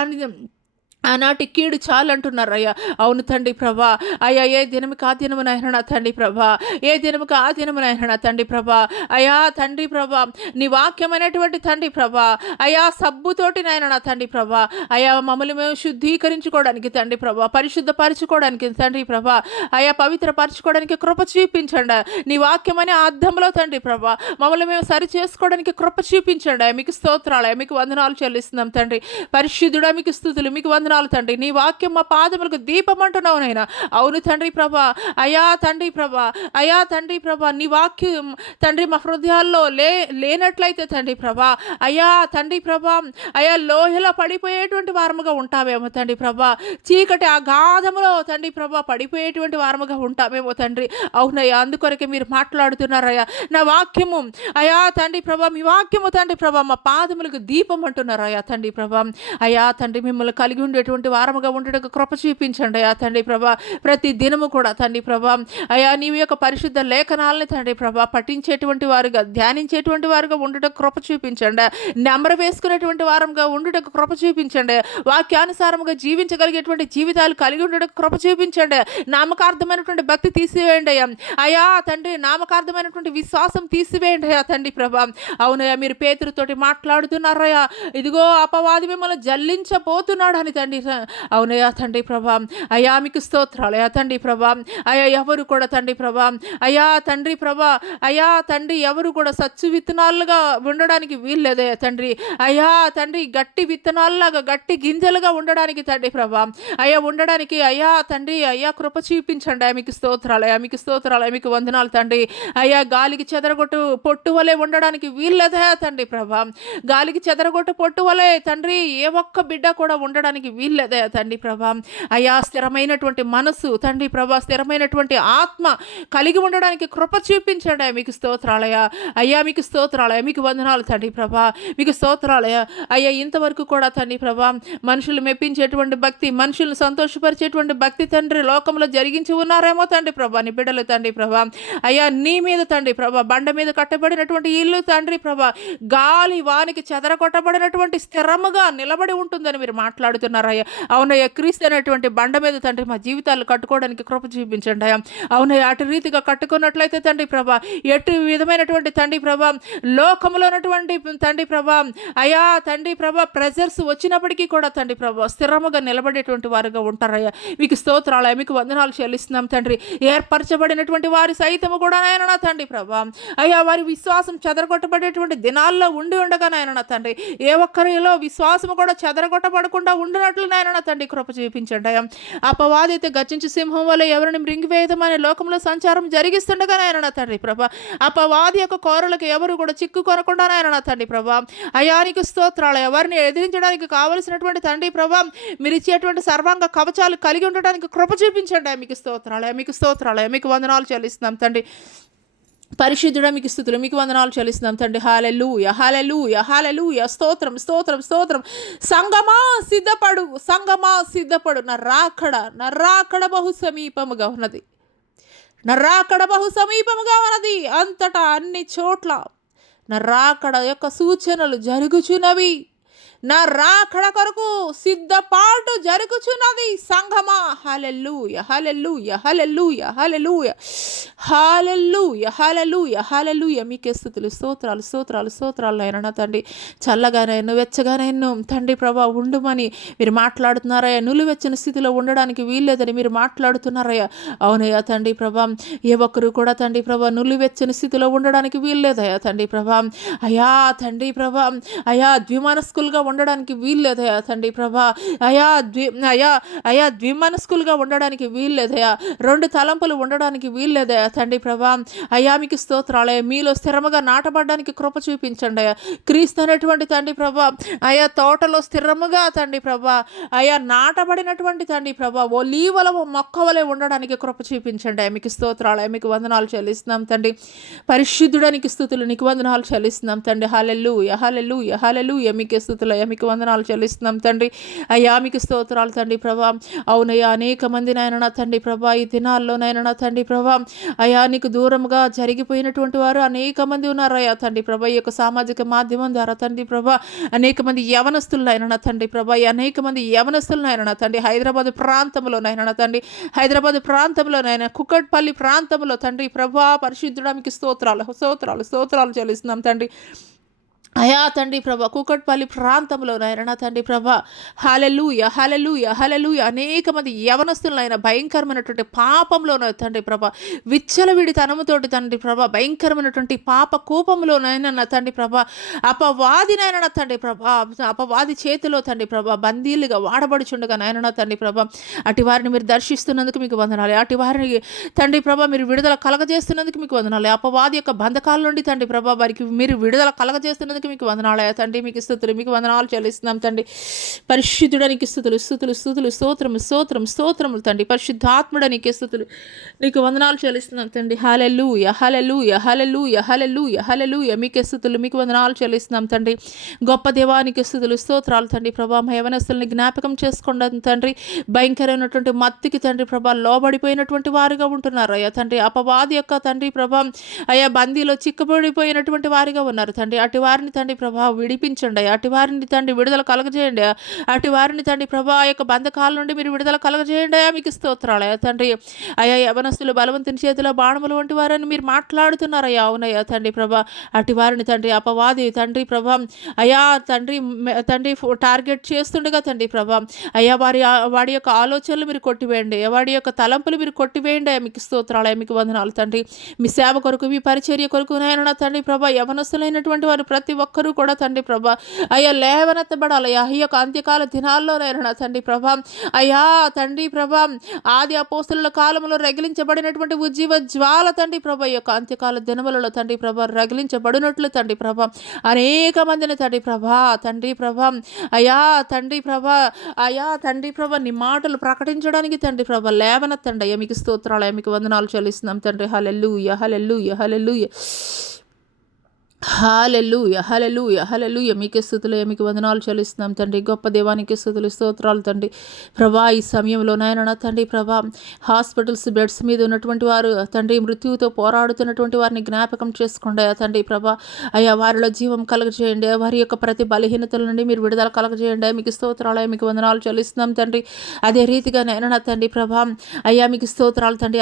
ఆనాటి కీడు చాలు అంటున్నారయ్యా. అవును తండ్రి ప్రభా అయ్యా. ఏ దినముకి ఆ దినమునైనా నా తండ్రి ప్రభా, ఏ దినముకి ఆ దినమునైనా నా తండ్రి ప్రభా అయ్యా తండ్రి ప్రభా నీ వాక్యం అనేటువంటి తండ్రి ప్రభా అయ్యా సబ్బుతోటి నాయన నా తండ్రి ప్రభా అయ్యా మమ్మల్ని మేము శుద్ధీకరించుకోవడానికి తండ్రి ప్రభా పరిశుద్ధపరచుకోవడానికి తండ్రి ప్రభా అయ్యా పవిత్రపరచుకోవడానికి కృప చూపించండి. నీ వాక్యం అనే అర్థంలో తండ్రి ప్రభా మమ్మల్ని మేము సరి చేసుకోవడానికి కృప చూపించండి. మీకు స్తోత్రాలయ, మీకు వందనాలు చెల్లిస్తున్నాం తండ్రి. పరిశుద్ధుడా మీకు స్తుతులు, మీకు వందనాలు తండ్రి. నీ వాక్యం మా పాదములకు దీపం అంటున్నావు నైనా. అవును తండ్రి ప్రభా అయ్యా తండ్రి ప్రభా అయ్యా తండ్రి ప్రభా నీ వాక్యం తండ్రి మా హృదయాల్లో లేనట్లయితే తండ్రి ప్రభా అయ్యా తండ్రి ప్రభా అయ్యా లోయలో పడిపోయేటువంటి వారముగా ఉంటామేమో తండ్రి ప్రభా. చీకటి అగాధములో తండ్రి ప్రభా పడిపోయేటువంటి వారముగా ఉంటామేమో తండ్రి. అవునయ్యా అందుకొరకే మీరు మాట్లాడుతున్నారయ్యా. నా వాక్యము అయ్యా తండ్రి ప్రభా మీ వాక్యము తండ్రి ప్రభా మా పాదములకు దీపం అంటున్నారయ్యా తండ్రి ప్రభా అయ్యా తండ్రి. మిమ్మల్ని కలిగి ఉండే కలిగినటువంటి వారముగా ఉండటకు కృప చూపించండి అయ్యా తండ్రి ప్రభా. ప్రతి దినము కూడా తండ్రి ప్రభా అయ్యా నీవు యొక్క పరిశుద్ధ లేఖనాలని తండ్రి ప్రభా పఠించేటువంటి వారుగా, ధ్యానించేటువంటి వారుగా ఉండటకు కృప చూపించండి. నెంబర్ వేసుకునేటువంటి వారంగా ఉండుటకు కృప చూపించండి. వాక్యానుసారముగా జీవించగలిగేటువంటి జీవితాలు కలిగి ఉండటకు కృప చూపించండి. నామకార్థమైనటువంటి భక్తి తీసివేయండి అయ్యా. అయ్యా తండ్రి నామకార్థమైనటువంటి విశ్వాసం తీసివేయండి అయ్యా తండ్రి ప్రభా. అవునయ్యా మీరు పేతురుతోటి మాట్లాడుతున్నారయ్యా, ఇదిగో అపవాది మిమ్మల్ని జల్లించబోతున్నాడు అని తండ్రి. అవునయ్యా తండ్రి ప్రభా. అయ్యా మీకు స్తోత్రాలు అయ్యా తండ్రి ప్రభా. అయ్యా ఎవరు కూడా తండ్రి ప్రభా అయ్యా తండ్రి ప్రభా అయ్యా తండ్రి ఎవరు కూడా సచ్చు విత్తనాలుగా ఉండడానికి వీల్లేదయ్యా తండ్రి. అయ్యా తండ్రి గట్టి విత్తనాలులాగా, గట్టి గింజలుగా ఉండడానికి తండ్రి ప్రభా అయ్యా ఉండడానికి అయ్యా తండ్రి అయ్యా కృప చూపించండి అయ్యా. మీకు స్తోత్రాలు అయ్యా, మీకు స్తోత్రాలు అయ్యా, మీకు వందనాలు తండ్రి. అయ్యా గాలికి చెదరగొట్టు పొట్టు వలె ఉండడానికి వీల్లేదయా తండ్రి ప్రభా. గాలికి చెదరగొట్టు పొట్టు వలె తండ్రి ఏ ఒక్క బిడ్డ కూడా ఉండడానికి వీల్లేదయా తండ్రి ప్రభా. అయ్యా స్థిరమైనటువంటి మనసు తండ్రి ప్రభా, స్థిరమైనటువంటి ఆత్మ కలిగి ఉండడానికి కృప చూపించండి అయ్యా. మీకు స్తోత్రాలయ్యా అయ్యా, మీకు స్తోత్రాలయ్యా, మీకు వందనాలు తండ్రి ప్రభా, మీకు స్తోత్రాలయ్యా. అయ్యా ఇంతవరకు కూడా తండ్రి ప్రభా మనుషులు మెప్పించేటువంటి భక్తి, మనుషులను సంతోషపరిచేటువంటి భక్తి తండ్రి లోకంలో జరిగించి ఉన్నారేమో తండ్రి ప్రభా నీ బిడ్డలు తండ్రి ప్రభా. అయ్యా నీ మీద తండ్రి ప్రభా బండ మీద కట్టబడినటువంటి ఇల్లు తండ్రి ప్రభా గాలి వానికి చెదరగొట్టబడినటువంటి స్థిరముగా నిలబడి ఉంటుందని మీరు మాట్లాడుతున్నారయ్యా. అవునయ్యా క్రీస్తు అనేటువంటి బండ మీద తండ్రి మా జీవితాలు కట్టుకోవడానికి కృప చూపించండి అయ్యా. అవునయ్యా అటు రీతిగా కట్టుకున్నట్లయితే తండ్రి ప్రభా ఎటు విధమైనటువంటి తండ్రి ప్రభా లోకంలో ఉన్నటువంటి తండ్రి ప్రభా అయ్యా తండ్రి ప్రభా ప్రెజర్స్ వచ్చినప్పటికీ కూడా తండ్రి ప్రభా స్థిరముగా నిలబడేటువంటి వారుగా ఉంటారయ్యా. మీకు స్తోత్రాలు, మీకు వందనాలు చెల్లిస్తున్నాం తండ్రి. ఏర్పరచబడినటువంటి వారి సైతము కూడా నాయన నా తండ్రి ప్రభా అయ్యా వారి విశ్వాసం చెదరగొట్టబడేటువంటి దినాల్లో ఉండి ఉండగా నాయన నా తండ్రి ఏ ఒక్కరిలో విశ్వాసము కూడా చెదరగొట్టబడకుండా ఉండినట్లు నాయన నా తండ్రి కృప చూపించండి అయ్యా. అపవాది అయితే గర్జించు సింహం వల్ల ఎవరిని మృంగివేయదమనే లోకంలో సంచారం జరిగిస్తుండగా నాయన నా తండ్రి ప్రభా అపవాది యొక్క కోరలకు ఎవరు కూడా చిక్కు కొనకుండా నాయన నా తండ్రి ప్రభా అయ్యా నీకు స్తోత్రాలు. ఎవరిని ఎదిరించడానికి కావలసినటువంటి తండ్రి ప్రభా మీరు ఇచ్చేటువంటి సర్వాంగ కవచాలు కలిగి ఉండడానికి కృప చూపించండి. మీకు స్తోత్రాలు, మీకు స్తోత్రాలు, మీకు వందనాలు చెల్లిస్తున్నాం తండ్రి. పరిశుద్ధుడా మీకు స్థుతులు, మీకు వందనాలు చెల్లిస్తున్నాం తండ్రి. హల్లెలూయా హల్లెలూయా హల్లెలూయా. స్తోత్రం స్తోత్రం స్తోత్రం. సంగమా సిద్ధపడు, సంగమా సిద్ధపడు. నా రాకడ బహు సమీపముగా ఉన్నది, నా రాకడ బహు సమీపముగా ఉన్నది. అంతటా అన్ని చోట్ల నా రాకడ యొక్క సూచనలు జరుగుచున్నవి. నా రాకడ కొరకు సిద్ధపాటు జరుగుచున్నది సంఘమా. హల్లెలూయా హల్లెలూయా హల్లెలూయా హల్లెలూయా హల్లెలూయా హల్లెలూయా హల్లెలూయా. మీకే స్తుతులు, స్తోత్రాలు స్తోత్రాలు స్తోత్రాలు అయినా తండ్రి. చల్లగానైనా వెచ్చగానైనా తండ్రి ప్రభా ఉండుమని మీరు మాట్లాడుతున్నారయ్యా. నులివెచ్చని స్థితిలో ఉండడానికి వీల్లేదని మీరు మాట్లాడుతున్నారయ్యా. అవునయ్యా తండ్రి ప్రభా ఏ ఒక్కరు కూడా తండ్రి ప్రభా నులివెచ్చని స్థితిలో ఉండడానికి వీల్లేదయ్యా తండ్రి ప్రభా. అయ్యా తండ్రి ప్రభా అయ్యా ద్విమనస్కులుగా ఉండడానికి వీల్లేదయా తండ్రి ప్రభా. అయా ద్విమనస్కులుగా ఉండడానికి వీల్లేదయా. రెండు తలంపులు ఉండడానికి వీల్లేదయా తండ్రి ప్రభా. అయ్యా మీకు స్తోత్రాలయ. మీలో స్థిరముగా నాటబడడానికి కృప చూపించండి అయ్యా. క్రీస్తు అనేటువంటి తండ్రి ప్రభా అయా తోటలో స్థిరముగా తండ్రి ప్రభా అయా నాటబడినటువంటి తండ్రి ప్రభా ఒలీవల మొక్క వలె ఉండడానికి కృప చూపించండి అయ్యా. మీకు స్తోత్రాలయ, మీకు వందనాలు చెల్లిస్తున్నాం తండ్రి. పరిశుద్ధుడానికి స్తుతులు, నీకు వందనాలు చెల్లిస్తున్నాం తండ్రి. హల్లెలూయా హల్లెలూయా హల్లెలూయా. మీకే స్తుతులు అయ్యా, మీకు వందనాలు చెల్లిస్తున్నాం తండ్రి. అయ్యా మీకు స్తోత్రాలు తండ్రి ప్రభా. అవునయ్యా అనేక మంది నాయన నా తండ్రి ప్రభా ఈ దినాల్లో నాయన నా తండ్రి ప్రభా అయ్యా నీకు దూరంగా జరిగిపోయినటువంటి వారు అనేక మంది ఉన్నారు అయ్యా తండ్రి ప్రభా. ఈ యొక్క సామాజిక మాధ్యమం ద్వారా తండ్రి ప్రభా అనేక మంది యవనస్తులు నాయన నా తండ్రి ప్రభా అనేక మంది యవనస్తులు నాయన నా తండ్రి హైదరాబాద్ ప్రాంతంలో నాయన నా తండ్రి హైదరాబాద్ ప్రాంతంలో నాయన కుక్కట్పల్లి ప్రాంతంలో తండ్రి ప్రభా పరిశుద్ధుడా మీకు స్తోత్రాలు స్తోత్రాలు స్తోత్రాలు చెల్లిస్తున్నాం తండ్రి. అయా తండ్రి ప్రభా కూకట్పల్లి ప్రాంతంలో నాయన తండ్రి ప్రభా హల్లెలూయా హల్లెలూయా హల్లెలూయా అనేక మంది యవనస్తులైన భయంకరమైనటువంటి పాపంలో తండ్రి ప్రభా విచ్చలవిడితనముతోటి తండ్రి ప్రభా భయంకరమైనటువంటి పాప కోపంలోనైనా నా తండ్రి ప్రభా అపవాదినైనా నా తండ్రి ప్రభా అపవాది చేతిలో తండ్రి ప్రభా బందీలుగా వాడబడుచుండగా నాయన తండ్రి ప్రభా అటు వారిని మీరు దర్శిస్తున్నందుకు మీకు వందనాలు. అటు వారిని తండ్రి ప్రభా మీరు విడుదల కలగజేస్తున్నందుకు మీకు వందనాలు. అపవాది యొక్క బంధకాల నుండి తండ్రి ప్రభా వారికి మీరు విడుదల కలగజేస్తున్నందుకు నామానికి మీకు వందనాలయ తండ్రి, మీకు స్తుతులు, మీకు వందనాలు చెల్లిస్తున్నాం తండ్రి. పరిశుద్ధుడానికి స్థుతులు స్థుతులు స్థుతులు స్తోత్రము స్తోత్రం స్తోత్రములు తండ్రి. పరిశుద్ధాత్ముడానికి స్థుతులు, నీకు వందనాలు చెల్లిస్తున్నాం తండ్రి. హల్లెలూయా హల్లెలూయా హల్లెలూయా హల్లెలూయా హల్లెలూయా, మీకే స్థుతులు, మీకు వందనాలు చెల్లిస్తున్నాం తండ్రి. గొప్ప దేవానికి స్థుతులు స్తోత్రాలు తండ్రి. ప్రభా యవనస్తుల్ని జ్ఞాపకం చేసుకోండి తండ్రి. భయంకరమైనటువంటి మత్తుకి తండ్రి ప్రభా లోబడిపోయినటువంటి వారుగా ఉంటున్నారు అయ్యా తండ్రి. అపవాది యొక్క తండ్రి ప్రభా అయ్యా బందీలో చిక్కుబడిపోయినటువంటి వారిగా ఉన్నారు తండ్రి. అటు వారిని తండ్రి ప్రభా విడిపించండి అయ్యా. అటు వారిని తండ్రి విడుదల కలగజేయండి అయ్యా. అటు వారిని తండ్రి ప్రభా ఆ యొక్క బంధకాల నుండి మీరు విడుదల కలగజేయండి అయ్యా. మీకు స్తోత్రాలు అయ్యా తండ్రి. అయ్యా యవనస్తులు బలవంతుని చేతిలో బాణములు వంటి వారని మీరు మాట్లాడుతున్నారయ్యా. అవునయ్యా తండ్రి ప్రభా. అటు వారిని తండ్రి అపవాది తండ్రి ప్రభా అయ్యా తండ్రి తండ్రి టార్గెట్ చేస్తుండగా తండ్రి ప్రభా అయ్యా వాడి యొక్క ఆలోచనలు మీరు కొట్టివేయండి, వాడి యొక్క తలంపులు మీరు కొట్టివేయండి అయ్యా. మీకు స్తోత్రాలు అయ్యా, మీకు వందనాలు తండ్రి. మీ సేవ కొరకు, మీ పరిచర్య కొరకు నాయన తండ్రి ప్రభా యవనస్తులైనటువంటి వారు ప్రతి ఒక్కరూ కూడా తండ్రి ప్రభా అయ్యా లేవనెత్తబడాలయ్యా. ఈ యొక్క అంత్యకాల దినాల్లో నాయన తండ్రి ప్రభా అయ్యా తండ్రి ప్రభా ఆది అపోస్తలుల కాలంలో రగిలించబడినటువంటి ఉజ్జీవ జ్వాల తండ్రి ప్రభా ఈ యొక్క అంత్యకాల దినములలో తండ్రి ప్రభా రగిలించబడినట్లు తండ్రి ప్రభా అనేక మందిని తండ్రి ప్రభా తండ్రి ప్రభా అయ్యా తండ్రి ప్రభా అయ్యా తండ్రి ప్రభా నీ మాటలు ప్రకటించడానికి తండ్రి ప్రభా లేవనెత్తండి అయ్యా. మీకు స్తోత్రాలు అయ్యా, మీకు వందనాలు చెల్లిస్తున్నాం తండ్రి. హల్లెలూయా హల్లెలూయా హల్లెలూయా హల్లెలూయా హల్లెలూయా హల్లెలూయా, మీకే స్తుతులు, మీకు వందనాలు చెల్లిస్తున్నాం తండ్రి. గొప్ప దేవానికి స్తుతులు స్తోత్రాలు తండ్రి. ప్రభా ఈ సమయంలో నాయన తండ్రి ప్రభా హాస్పిటల్స్ బెడ్స్ మీద ఉన్నటువంటి వారు తండ్రి మృత్యువుతో పోరాడుతున్నటువంటి వారిని జ్ఞాపకం చేసుకోండి అయ్యా తండ్రి ప్రభా అయ్యా. వారిలో జీవం కలగజేయండి, వారి యొక్క ప్రతి బలహీనతల నుండి మీరు విడుదల కలగజేయండి. మీకు స్తోత్రాలు, మీకు వందనాలు చెల్లిస్తున్నాం తండ్రి. అదే రీతిగా నాయన తండ్రి ప్రభా అయ్యా మీకు స్తోత్రాలు తండ్రి.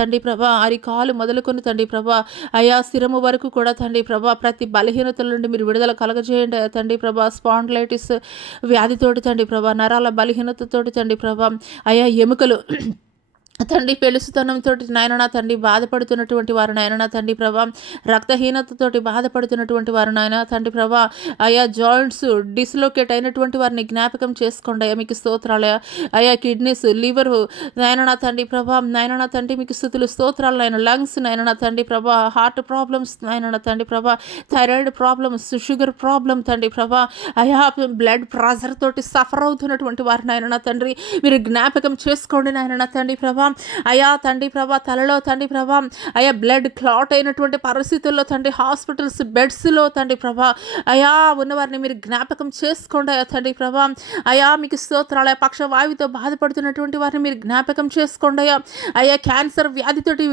తండ్రి ప్రభా అరికాలు మొదలుకొని తండ్రి ప్రభా అయ్యా స్థిరము వరకు కూడా తండ్రి ప్రభా ప్రతి బలహీనతల నుండి మీరు విడుదల కలగజేయండి తండ్రి ప్రభా. స్పాండిలైటిస్ వ్యాధితోటి తండ్రి ప్రభా నరాల బలహీనతతోటి తండ్రి ప్రభా అయ్యా ఎముకలు తండ్రి పెలుసుతనంతో నాయన తండ్రి బాధపడుతున్నటువంటి వారు నాయన తండ్రి ప్రభా రక్తహీనతతోటి బాధపడుతున్నటువంటి వారు నాయన తండ్రి ప్రభా అయా జాయింట్స్ డిస్లోకేట్ అయినటువంటి వారిని జ్ఞాపకం చేసుకోండి అయ్యా. మీకు స్తోత్రాలు అయ్యా. కిడ్నీస్ లివర్ నాయన తండ్రి ప్రభా నాయన తండ్రి మీకు స్థుతులు స్తోత్రాలు నాయన. లంగ్స్ నాయన తండ్రి ప్రభా హార్ట్ ప్రాబ్లమ్స్ నాయన తండ్రి ప్రభా థైరాయిడ్ ప్రాబ్లమ్స్ షుగర్ ప్రాబ్లం తండ్రి ప్రభా అయా బ్లడ్ ప్రెషర్ తోటి సఫర్ అవుతున్నటువంటి వారు నాయన తండ్రి మీరు జ్ఞాపకం చేసుకోండి నాయన తండ్రి ప్రభా అయా తండ్రి ప్రభా తలలో తండ్రి ప్రభా అయా బ్లడ్ క్లాట్ అయినటువంటి పరిస్థితుల్లో తండ్రి హాస్పిటల్స్ బెడ్స్లో తండ్రి ప్రభా అయా ఉన్నవారిని మీరు జ్ఞాపకం చేసుకోండి అయ్యా తండ్రి ప్రభా అయా. మీకు స్తోత్రాలు. పక్షవాయువుతో బాధపడుతున్నటువంటి వారిని మీరు జ్ఞాపకం చేసుకోండి అయ్యా. అయా క్యాన్సర్ వ్యాధితోటి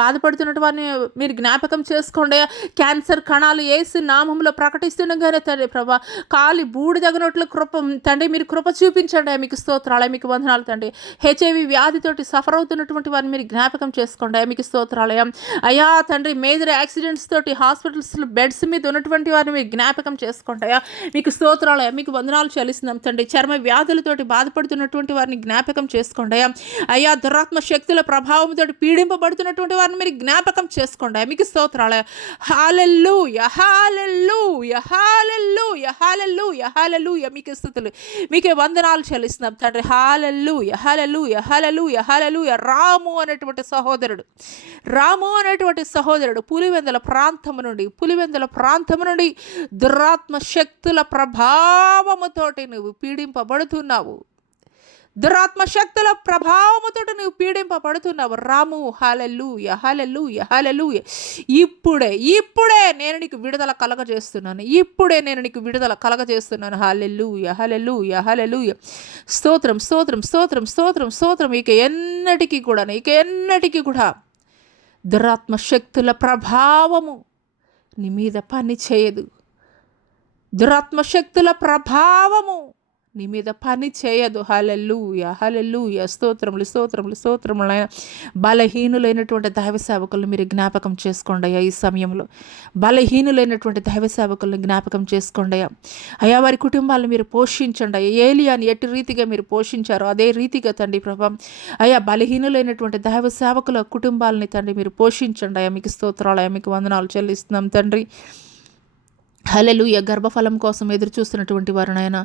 బాధపడుతున్నటువంటి వారిని మీరు జ్ఞాపకం చేసుకోండి అయ్యా. క్యాన్సర్ కణాలు యేసు నామంలో ప్రకటిస్తుండగానే తండ్రి ప్రభా కాలి బూడిదగినట్లు కృప తండ్రి మీరు కృప చూపించండి అయ్యా. మీకు స్తోత్రాలు, మీకు వందనాలు తండ్రి. హెచ్ఐవి వ్యాధితోటి సఫర్ అవుతున్నటువంటి వారిని మీరు జ్ఞాపకం చేసుకోండి అయ్యా. మీకు స్తోత్రాలయం అయ్యా తండ్రి. మేజర్ యాక్సిడెంట్స్ తోటి హాస్పిటల్స్ బెడ్స్ మీద ఉన్నటువంటి వారిని మీరు జ్ఞాపకం చేసుకోండి అయ్యా. మీకు స్తోత్రాలయం, మీకు వందనాలు చెల్లిస్తున్నాం తండ్రి. చర్మ వ్యాధులతోటి బాధపడుతున్నటువంటి వారిని జ్ఞాపకం చేసుకోండి అయ్యా. అయ్యా దురాత్మ శక్తుల ప్రభావంతో పీడింపబడుతున్నటువంటి వారిని మీరు జ్ఞాపకం చేసుకోండి అయ్యా. మీకు స్తోత్రాలయం. హల్లెలూయా హల్లెలూయా హల్లెలూయా హల్లెలూయా హల్లెలూయా, మీకే స్తుతులు, మీకే వందనాలు చెల్లిస్తున్నాం తండ్రి. హల్లెలూయా హల్లెలూయా హల్లెలూయా హల్లెలూయా. రాము అనేటువంటి సహోదరుడు పులివెందుల ప్రాంతము నుండి దురాత్మ శక్తుల ప్రభావముతోటి నువ్వు పీడింపబడుతున్నావు. దురాత్మ శక్తుల ప్రభావముతో నువ్వు పీడింపబడుతున్నావు రాము. హల్లెలూయా హల్లెలూయా హల్లెలూయా. ఇప్పుడే నేను నీకు విడుదల కలగజేస్తున్నాను. హల్లెలూయా హల్లెలూయా హల్లెలూయా. స్తోత్రం స్తోత్రం స్తోత్రం స్తోత్రం స్తోత్రం. ఇక ఎన్నటికీ కూడా దురాత్మ శక్తుల ప్రభావము నీ మీద పని చేయదు. దురాత్మ శక్తుల ప్రభావము నీ మీద పని చేయదు. హల్లెలూయా హల్లెలూయా. స్తోత్రములు స్తోత్రములు స్తోత్రములు. బలహీనులైనటువంటి దైవ సేవకులను మీరు జ్ఞాపకం చేసుకోండి అయ్యా. ఈ సమయంలో బలహీనులైనటువంటి దైవ సేవకులను జ్ఞాపకం చేసుకోండి అయ్యా. అయ్యా వారి కుటుంబాలను మీరు పోషించండి అయ్యా. ఏలియాని ఎట్టి రీతిగా మీరు పోషించారో అదే రీతిగా తండ్రి ప్రభా అయ్యా బలహీనులైనటువంటి దైవ సేవకుల కుటుంబాలని తండ్రి మీరు పోషించండి అయ్యా. మీకు స్తోత్రాలు అయ్యా, మీకు వందనాలు చెల్లిస్తున్నాం తండ్రి. హల్లెలూయా. గర్భఫలం కోసం ఎదురు చూస్తున్నటువంటి వారు నాయన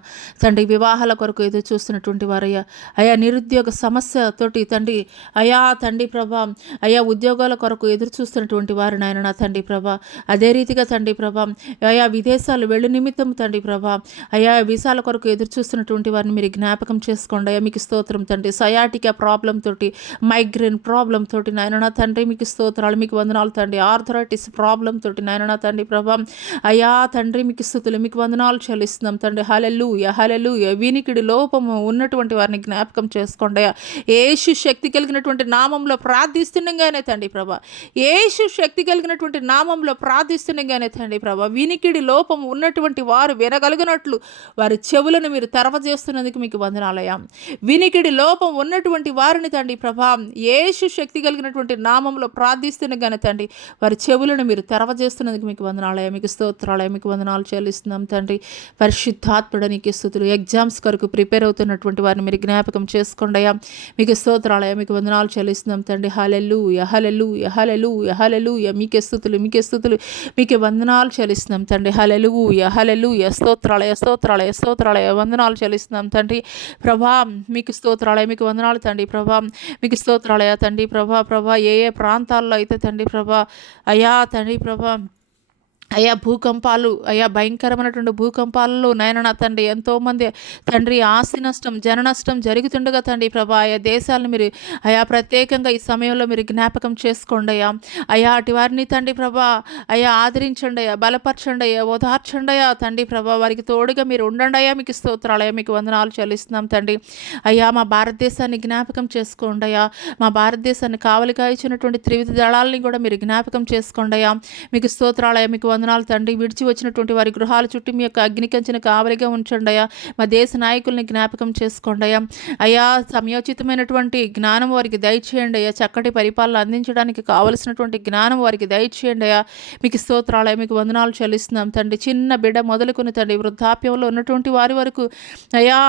తండ్రి, వివాహాల కొరకు ఎదురు చూస్తున్నటువంటి వారయ్యా, అయా నిరుద్యోగ సమస్యతోటి తండ్రి, అయా తండ్రి ప్రభా, అయా ఉద్యోగాల కొరకు ఎదురు చూస్తున్నటువంటి వారు నాయన నా తండ్రి ప్రభా, అదే రీతిగా తండ్రి ప్రభా, అయా విదేశాలు వెళ్ళి నిమిత్తం తండ్రి ప్రభా, అయా వీసాల కొరకు ఎదురు చూస్తున్నటువంటి వారిని మీరు జ్ఞాపకం చేసుకోండి అయ్యా. మీకు స్తోత్రం తండ్రి. సయాటికా ప్రాబ్లం తోటి, మైగ్రేన్ ప్రాబ్లం తోటి నాయన నా తండ్రి మీకు స్తోత్రాలు, మీకు వందనాలు తండ్రి. ఆర్థరైటిస్ ప్రాబ్లం తోటి నాయన నా తండ్రి ప్రభా, అయా తండ్రి మీకు స్తుతులు, మీకు వందనాలు చెల్లిస్తున్నాం తండ్రి. హల్లెలూయా హల్లెలూయా. వినికిడి లోపము ఉన్నటువంటి వారిని జ్ఞాపకం చేసుకోండి. యేసు శక్తి కలిగినటువంటి నామంలో ప్రార్థిస్తుండగానే తండ్రి ప్రభా, యేసు శక్తి కలిగినటువంటి నామంలో ప్రార్థిస్తుండగానే తండ్రి ప్రభా, వినికిడి లోపము ఉన్నటువంటి వారు వినగలిగినట్లు వారి చెవులను మీరు తెరవజేస్తున్నందుకు మీకు వందనాలయ్యా. వినికిడి లోపం ఉన్నటువంటి వారిని తండ్రి ప్రభా, యేసు శక్తి కలిగినటువంటి నామంలో ప్రార్థిస్తుండగానే తండ్రి వారి చెవులను మీరు తెరవజేస్తున్నందుకు మీకు వందనాలయ్యా. మీకు స్తోత్రాలయ, మీకు వందనాలు చెల్లిస్తున్నాం తండ్రి. పరిశుద్ధాత్ముడ నీకు స్తుతులు. ఎగ్జామ్స్ కొరకు ప్రిపేర్ అవుతున్నటువంటి వారిని మీరు జ్ఞాపకం చేసుకోండి అయ్యా. మీకు స్తోత్రాలయ, మీకు వందనాలు చెల్లిస్తున్నాం తండ్రి. హల్లెలూయా హల్లెలూయా హల్లెలూయా హల్లెలూయా. మీకే స్తుతులు, మీకే స్తుతులు, మీకే వందనాలు చెల్లిస్తున్నాం తండ్రి. హల్లెలూయా హల్లెలూయా. స్తోత్రాలయ స్తోత్రాలయ స్తోత్రాలయ వందనాలు చెల్లిస్తున్నాం తండ్రి ప్రభా. మీకు స్తోత్రాలయ, మీకు వందనాలు తండ్రి ప్రభా. మీకు స్తోత్రాలయ తండ్రి ప్రభా. ప్రభా ఏ ఏ ప్రాంతాల్లో అయితే తండ్రి ప్రభా, అయా తండ్రి ప్రభా, అయా భూకంపాలు, అయా భయంకరమైనటువంటి భూకంపాలలో నాయన నా తండ్రి ఎంతోమంది తండ్రి ఆస్తి నష్టం, జన నష్టం జరుగుతుండగా తండ్రి ప్రభా, ఆయా దేశాలను మీరు అయా ప్రత్యేకంగా ఈ సమయంలో మీరు జ్ఞాపకం చేసుకోండి అయ్యా. అయా అటు వారిని తండ్రి ప్రభా అయా ఆదరించండి అయ్యా, బలపరచండి అయ్యా, ఓదార్చండి అయ్యా తండ్రి ప్రభా. వారికి తోడుగా మీరు ఉండండి అయ్యా. మీకు స్తోత్రాలయ్యా, మీకు వందనాలు చెల్లిస్తున్నాం తండ్రి. అయ్యా మా భారతదేశాన్ని జ్ఞాపకం చేసుకోండి అయ్యా. మా భారతదేశాన్ని కావలిగా ఇచ్చినటువంటి త్రివిధ దళాలని కూడా మీరు జ్ఞాపకం చేసుకోండి అయ్యా. మీకు స్తోత్రాలయ్యా, మీకు వందనాలు తండ్రి. విడిచి వచ్చినటువంటి వారి గృహాల చుట్టూ మీ యొక్క అగ్ని కంచెను కావలిగా ఉంచండి అయ్యా. మా దేశ నాయకుల్ని జ్ఞాపకం చేసుకోండి అయ్యా. అయ్యా సమయోచితమైనటువంటి జ్ఞానం వారికి దయచేయండి అయ్యా. చక్కటి పరిపాలన అందించడానికి కావలసినటువంటి జ్ఞానం వారికి దయచేయండి అయ్యా. మీకు స్తోత్రాలయ్యా, మీకు వందనాలు చెల్లిస్తున్నాం తండ్రి. చిన్న బిడ్డ మొదలుకొని తండ్రి వృద్ధాప్యంలో ఉన్నటువంటి వారి వరకు అయ్యా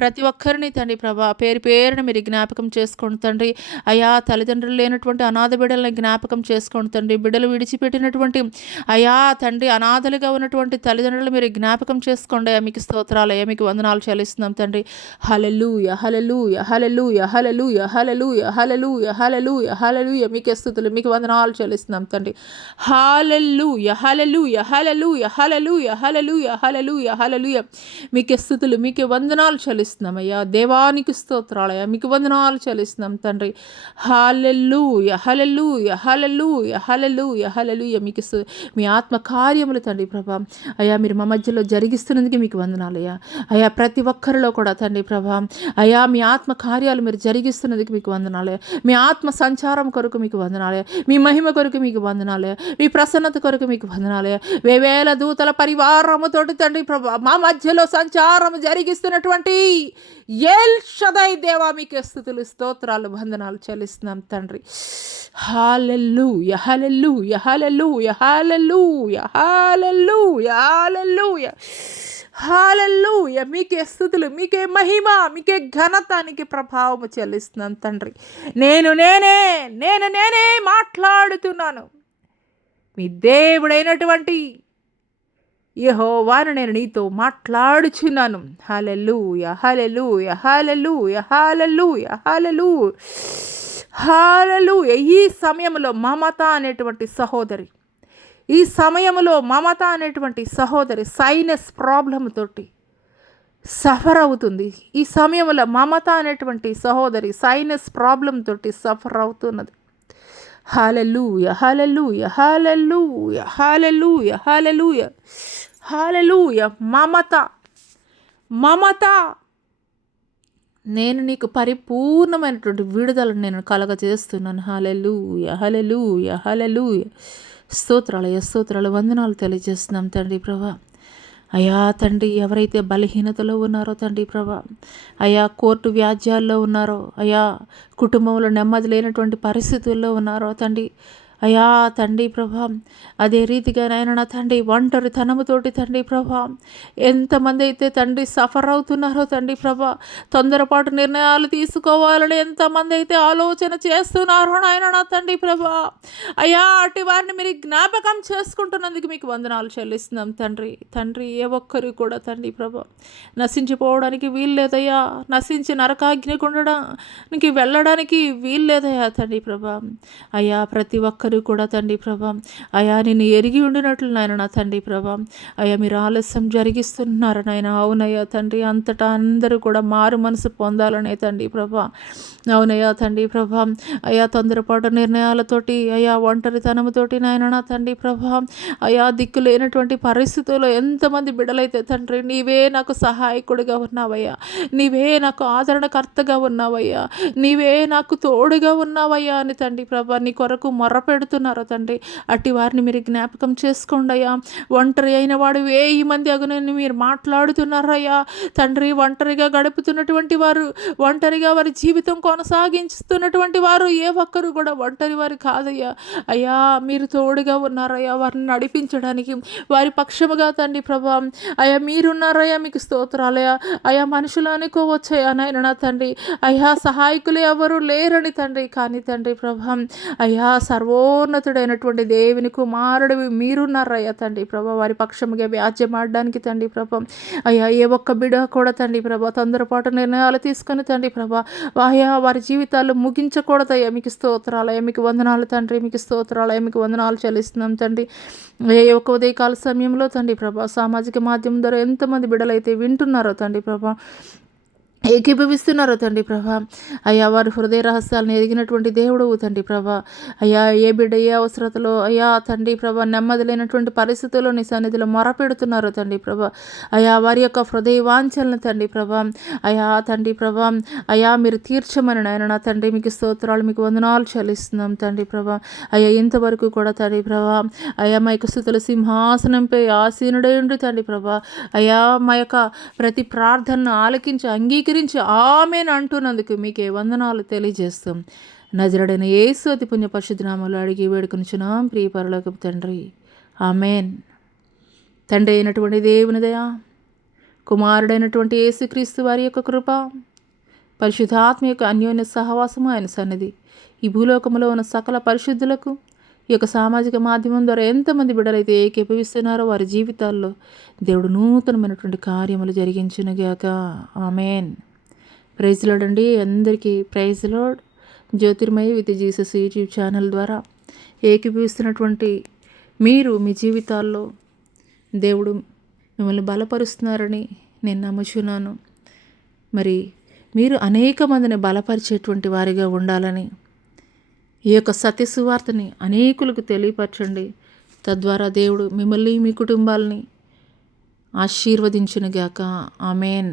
ప్రతి ఒక్కరిని తండ్రి ప్రభా పేరు పేరుని మీరు జ్ఞాపకం చేసుకోండి తండ్రి. అయ్యా తల్లిదండ్రులు లేనటువంటి అనాథ బిడ్డలను జ్ఞాపకం చేసుకోండి తండ్రి. బిడ్డలు విడిచిపెట్టినటువంటి అయా తండ్రి అనాథలుగా ఉన్నటువంటి తల్లిదండ్రులు మీరు జ్ఞాపకం చేసుకోండి. మీకు స్తోత్రాలయ్యా, మీకు వందనాలు చెల్లిస్తున్నాం తండ్రి. హల్లెలూయా హల్లెలూయా హల్లెలూయా హల్లెలూయా హల్లెలూయా హల్లెలూయా హల్లెలూయా హల్లెలూయా. మీకే స్తుతులు, మీకు వందనాలు చెల్లిస్తున్నాం తండ్రి. హల్లెలూయా హల్లెలూయా హల్లెలూయా హల్లెలూయా హల్లెలూయా హల్లెలూయా హల్లెలూయా. మీకే స్తుతులు, మీకే వందనాలు చెల్లిస్తున్నాం అయ్యా. దేవానికి స్తోత్రాలయ్యా, మీకు వందనాలు చెల్లిస్తున్నాం తండ్రి. హల్లెలూయా హల్లెలూయా హల్లెలూయా హల్లెలూయా హల్లెలూయా. మీకు మీ ఆత్మ కార్యములు తండ్రి ప్రభా అయ్యా మీరు మా మధ్యలో జరిగిస్తున్నందుకు మీకు వందనాలయ్యా. అయ్యా ప్రతి ఒక్కరిలో కూడా తండ్రి ప్రభా అయ్యా మీ ఆత్మ కార్యాలు మీరు జరిగిస్తున్నందుకు మీకు వందనాలయ్యా. మీ ఆత్మ సంచారం కొరకు మీకు వందనాలయ్యా. మీ మహిమ కొరకు మీకు వందనాలయ్యా. మీ ప్రసన్నత కొరకు మీకు వందనాలయ్యా. వేవేల దూతల పరివారముతోటి తండ్రి ప్రభా మా మధ్యలో సంచారం జరిగిస్తున్నటువంటి ఎల్ షదై దేవా మీకే స్తుతులు, స్తోత్రాలు, వందనాలు చెల్లిస్తున్నాం తండ్రి. హల్లెలూయా హల్లెలూయా హల్లెలూయా హల్లెలూయా హల్లెలూయా హల్లెలూయా హల్లెలూయా. మీకే స్తుతులు, మీకే మహిమ, మీకే ఘనత, నీకే ప్రభావము చెల్లిస్తున్నాను తండ్రి. నేను నేనే మాట్లాడుతున్నాను. మీ దేవుడైనటువంటి యెహోవాను నేను నీతో మాట్లాడుచున్నాను. హల్లెలూయా హల్లెలూయా హల్లెలూయా హల్లెలూయా హల్లెలూయా హల్లెలూయా. ఈ సమయంలో మమత అనేటువంటి సహోదరి, ఈ సమయంలో మమత అనేటువంటి సహోదరి సైనస్ ప్రాబ్లమ్ తోటి సఫర్ అవుతుంది. ఈ సమయంలో మమత అనేటువంటి సహోదరి సైనస్ ప్రాబ్లం తోటి సఫర్ అవుతున్నది. హల్లెలూయా హల్లెలూయా హల్లెలూయా హల్లెలూయా హల్లెలూయా హల్లెలూయా. మమత నేను నీకు పరిపూర్ణమైనటువంటి విడుదలను నేను కలగజేస్తున్నాను. హల్లెలూయా హల్లెలూయా హల్లెలూయా. స్తోత్రాలయ్యా, స్తోత్రాలు, వందనాలు తెలియజేస్తున్నాం తండ్రి ప్రభా. అయా తండ్రి ఎవరైతే బలహీనతలో ఉన్నారో తండ్రి ప్రభా, అయా కోర్టు వ్యాజ్యాల్లో ఉన్నారో, అయా కుటుంబంలో నెమ్మది లేనటువంటి పరిస్థితుల్లో ఉన్నారో తండ్రి, అయా తండ్రి ప్రభా, అదే రీతిగా నాయన నా తండ్రి ఒంటరితనముతోటి తండ్రి ప్రభా ఎంతమంది అయితే తండ్రి సఫర్ అవుతున్నారో తండ్రి ప్రభా, తొందరపాటు నిర్ణయాలు తీసుకోవాలని ఎంతమంది అయితే ఆలోచన చేస్తున్నారో నాయన నా తండ్రి ప్రభా, అయా అటు వారిని మీరు జ్ఞాపకం చేసుకుంటున్నందుకు మీకు వందనాలు చెల్లిస్తున్నాం తండ్రి. తండ్రి ఏ ఒక్కరు కూడా తండ్రి ప్రభా నశించిపోవడానికి వీల్లేదయ్యా, నశించి నరకాగ్నికి ఉండడానికి వెళ్ళడానికి వీల్లేదయ్యా తండ్రి ప్రభా. అయ్యా ప్రతి ఒక్కరు కూడా తండ్రి ప్రభా అయా నిన్ను ఎరిగి ఉండినట్లు నాయన నా తండ్రి ప్రభా, అయ్యా మీరు ఆలస్యం జరిగిస్తున్నారు నాయన. అవునయ్యా తండ్రి, అంతటా అందరూ కూడా మారు మనసు పొందాలనే తండ్రి ప్రభా. అవునయ్యా తండ్రి ప్రభా, అయా తొందరపాటు నిర్ణయాలతోటి అయా ఒంటరితనంతోటి నాయన నా తండ్రి ప్రభా, అయా దిక్కు లేనటువంటి పరిస్థితుల్లో ఎంతమంది బిడ్డలైతే తండ్రి నీవే నాకు సహాయకుడిగా ఉన్నావయ్యా, నీవే నాకు ఆదరణకర్తగా ఉన్నావయ్యా, నీవే నాకు తోడుగా ఉన్నావయ్యా అని తండ్రి ప్రభా నీ కొరకు మొర్ర పెడుతున్నారు తండ్రి. అట్టి వారిని మీరు జ్ఞాపకం చేసుకోండి అయ్యా. ఒంటరి అయిన వాడు 1000 మంది అగునని మీరు మాట్లాడుతున్నారయ్యా తండ్రి. ఒంటరిగా గడుపుతున్నటువంటి వారు, ఒంటరిగా వారి జీవితం కొనసాగిస్తున్నటువంటి వారు ఏ ఒక్కరు కూడా ఒంటరి వారు కాదయ్యా. అయ్యా మీరు తోడుగా ఉన్నారయ్యా వారిని నడిపించడానికి, వారి పక్షముగా తండ్రి ప్రభా అయ్యా మీరున్నారయ్యా. మీకు స్తోత్రాలయ్యా. అయ్యా మనుషులు అనుకోవచ్చయ్యా నాయన నా తండ్రి, అయ్యా సహాయకులు ఎవరు లేరని తండ్రి, కానీ తండ్రి ప్రభా అయ్యా సర్వోన్నతుడైనటువంటి దేవుని కుమారుడివి మీరున్నారయ్యా తండ్రి ప్రభా. వారి పక్షముగా వ్యాజ్యమాడడానికి తండ్రి ప్రభా అయ్యా ఏ ఒక్క బిడ్డ కూడా తండ్రి ప్రభా తొందరపాటు నిర్ణయాలు తీసుకొని తండ్రి ప్రభా అయ్యా వారి జీవితాలు ముగించకూడదయ్యా. మీకు స్తోత్రాలయ్యా, మీకు వందనాలు తండ్రి, మీకు స్తోత్రాలయ్యా, మీకు వందనాలు చెల్లిస్తున్నాం తండ్రి. ఏ ఒక్క ఉదయకాల సమయంలో తండ్రి ప్రభా సామాజిక మాధ్యమం ద్వారా ఎంతమంది బిడ్డలైతే వింటున్నారో తండ్రి ప్రభా, ఏకీభవిస్తున్నారో తండ్రి ప్రభా, అయ్యా వారి హృదయ రహస్యాలను ఎదిగినటువంటి దేవుడు తండ్రి ప్రభా. అయ్యా ఏ బిడ్డ ఏ అవసరతలో అయ్యా తండ్రి ప్రభా నెమ్మది లేనటువంటి పరిస్థితుల్లో నీ సన్నిధిలో మొరపెడుతున్నారో తండ్రి ప్రభా, అయ్యా వారి యొక్క హృదయ వాంఛలను తండ్రి ప్రభా అయ్యా తండ్రి ప్రభా అయ్యా మీరు తీర్చమని నాయన నా తండ్రి. మీకు స్తోత్రాలు, మీకు వందనాలు చెల్లిస్తున్నాం తండ్రి ప్రభా. అయ్యా ఇంతవరకు కూడా తండ్రి ప్రభా అయ్యా మా యొక్క స్తుతుల సింహాసనంపై ఆసీనుడై ఉండి తండ్రి ప్రభా అయ్యా మా యొక్క ప్రతి ప్రార్థనను ఆలకించి అంగీకరించి ఆమేన్ అంటున్నందుకు మీకే వందనాలు తెలియజేస్తాం. నజరుడైన యేసు అతి పుణ్య పరిశుద్ధనామములో అడిగి వేడుకొనుచున్నాం ప్రియ పరలోకపు తండ్రి, ఆమేన్. తండ్రి అయినటువంటి దేవుని దయ, కుమారుడైనటువంటి యేసుక్రీస్తు వారి యొక్క కృప, పరిశుద్ధాత్మ యొక్క అన్యోన్య సహవాసము ఆయన సన్నిధి ఈ భూలోకములో ఉన్న సకల పరిశుద్ధులకు ఈ యొక్క సామాజిక మాధ్యమం ద్వారా ఎంతమంది బిడ్డలైతే ఏకీభవిస్తున్నారో వారి జీవితాల్లో దేవుడు నూతనమైనటువంటి కార్యములు జరిగించునుగాక, ఆమేన్. ప్రైజ్ లార్డ్ అండి అందరికీ. Praise lord. Jyotirmayi with Jesus YouTube channel ద్వారా ఏకీభవిస్తున్నటువంటి మీరు మీ జీవితాల్లో దేవుడు మిమ్మల్ని బలపరుస్తున్నారని నేను నమ్ముచున్నాను. మరి మీరు అనేక మందిని బలపరిచేటువంటి వారిగా ఉండాలని ఈ యొక్క సత్య సువార్తని అనేకులకు తెలియపరచండి. తద్వారా దేవుడు మిమ్మల్ని మీ కుటుంబాలని ఆశీర్వదించునుగాక, ఆమేన్.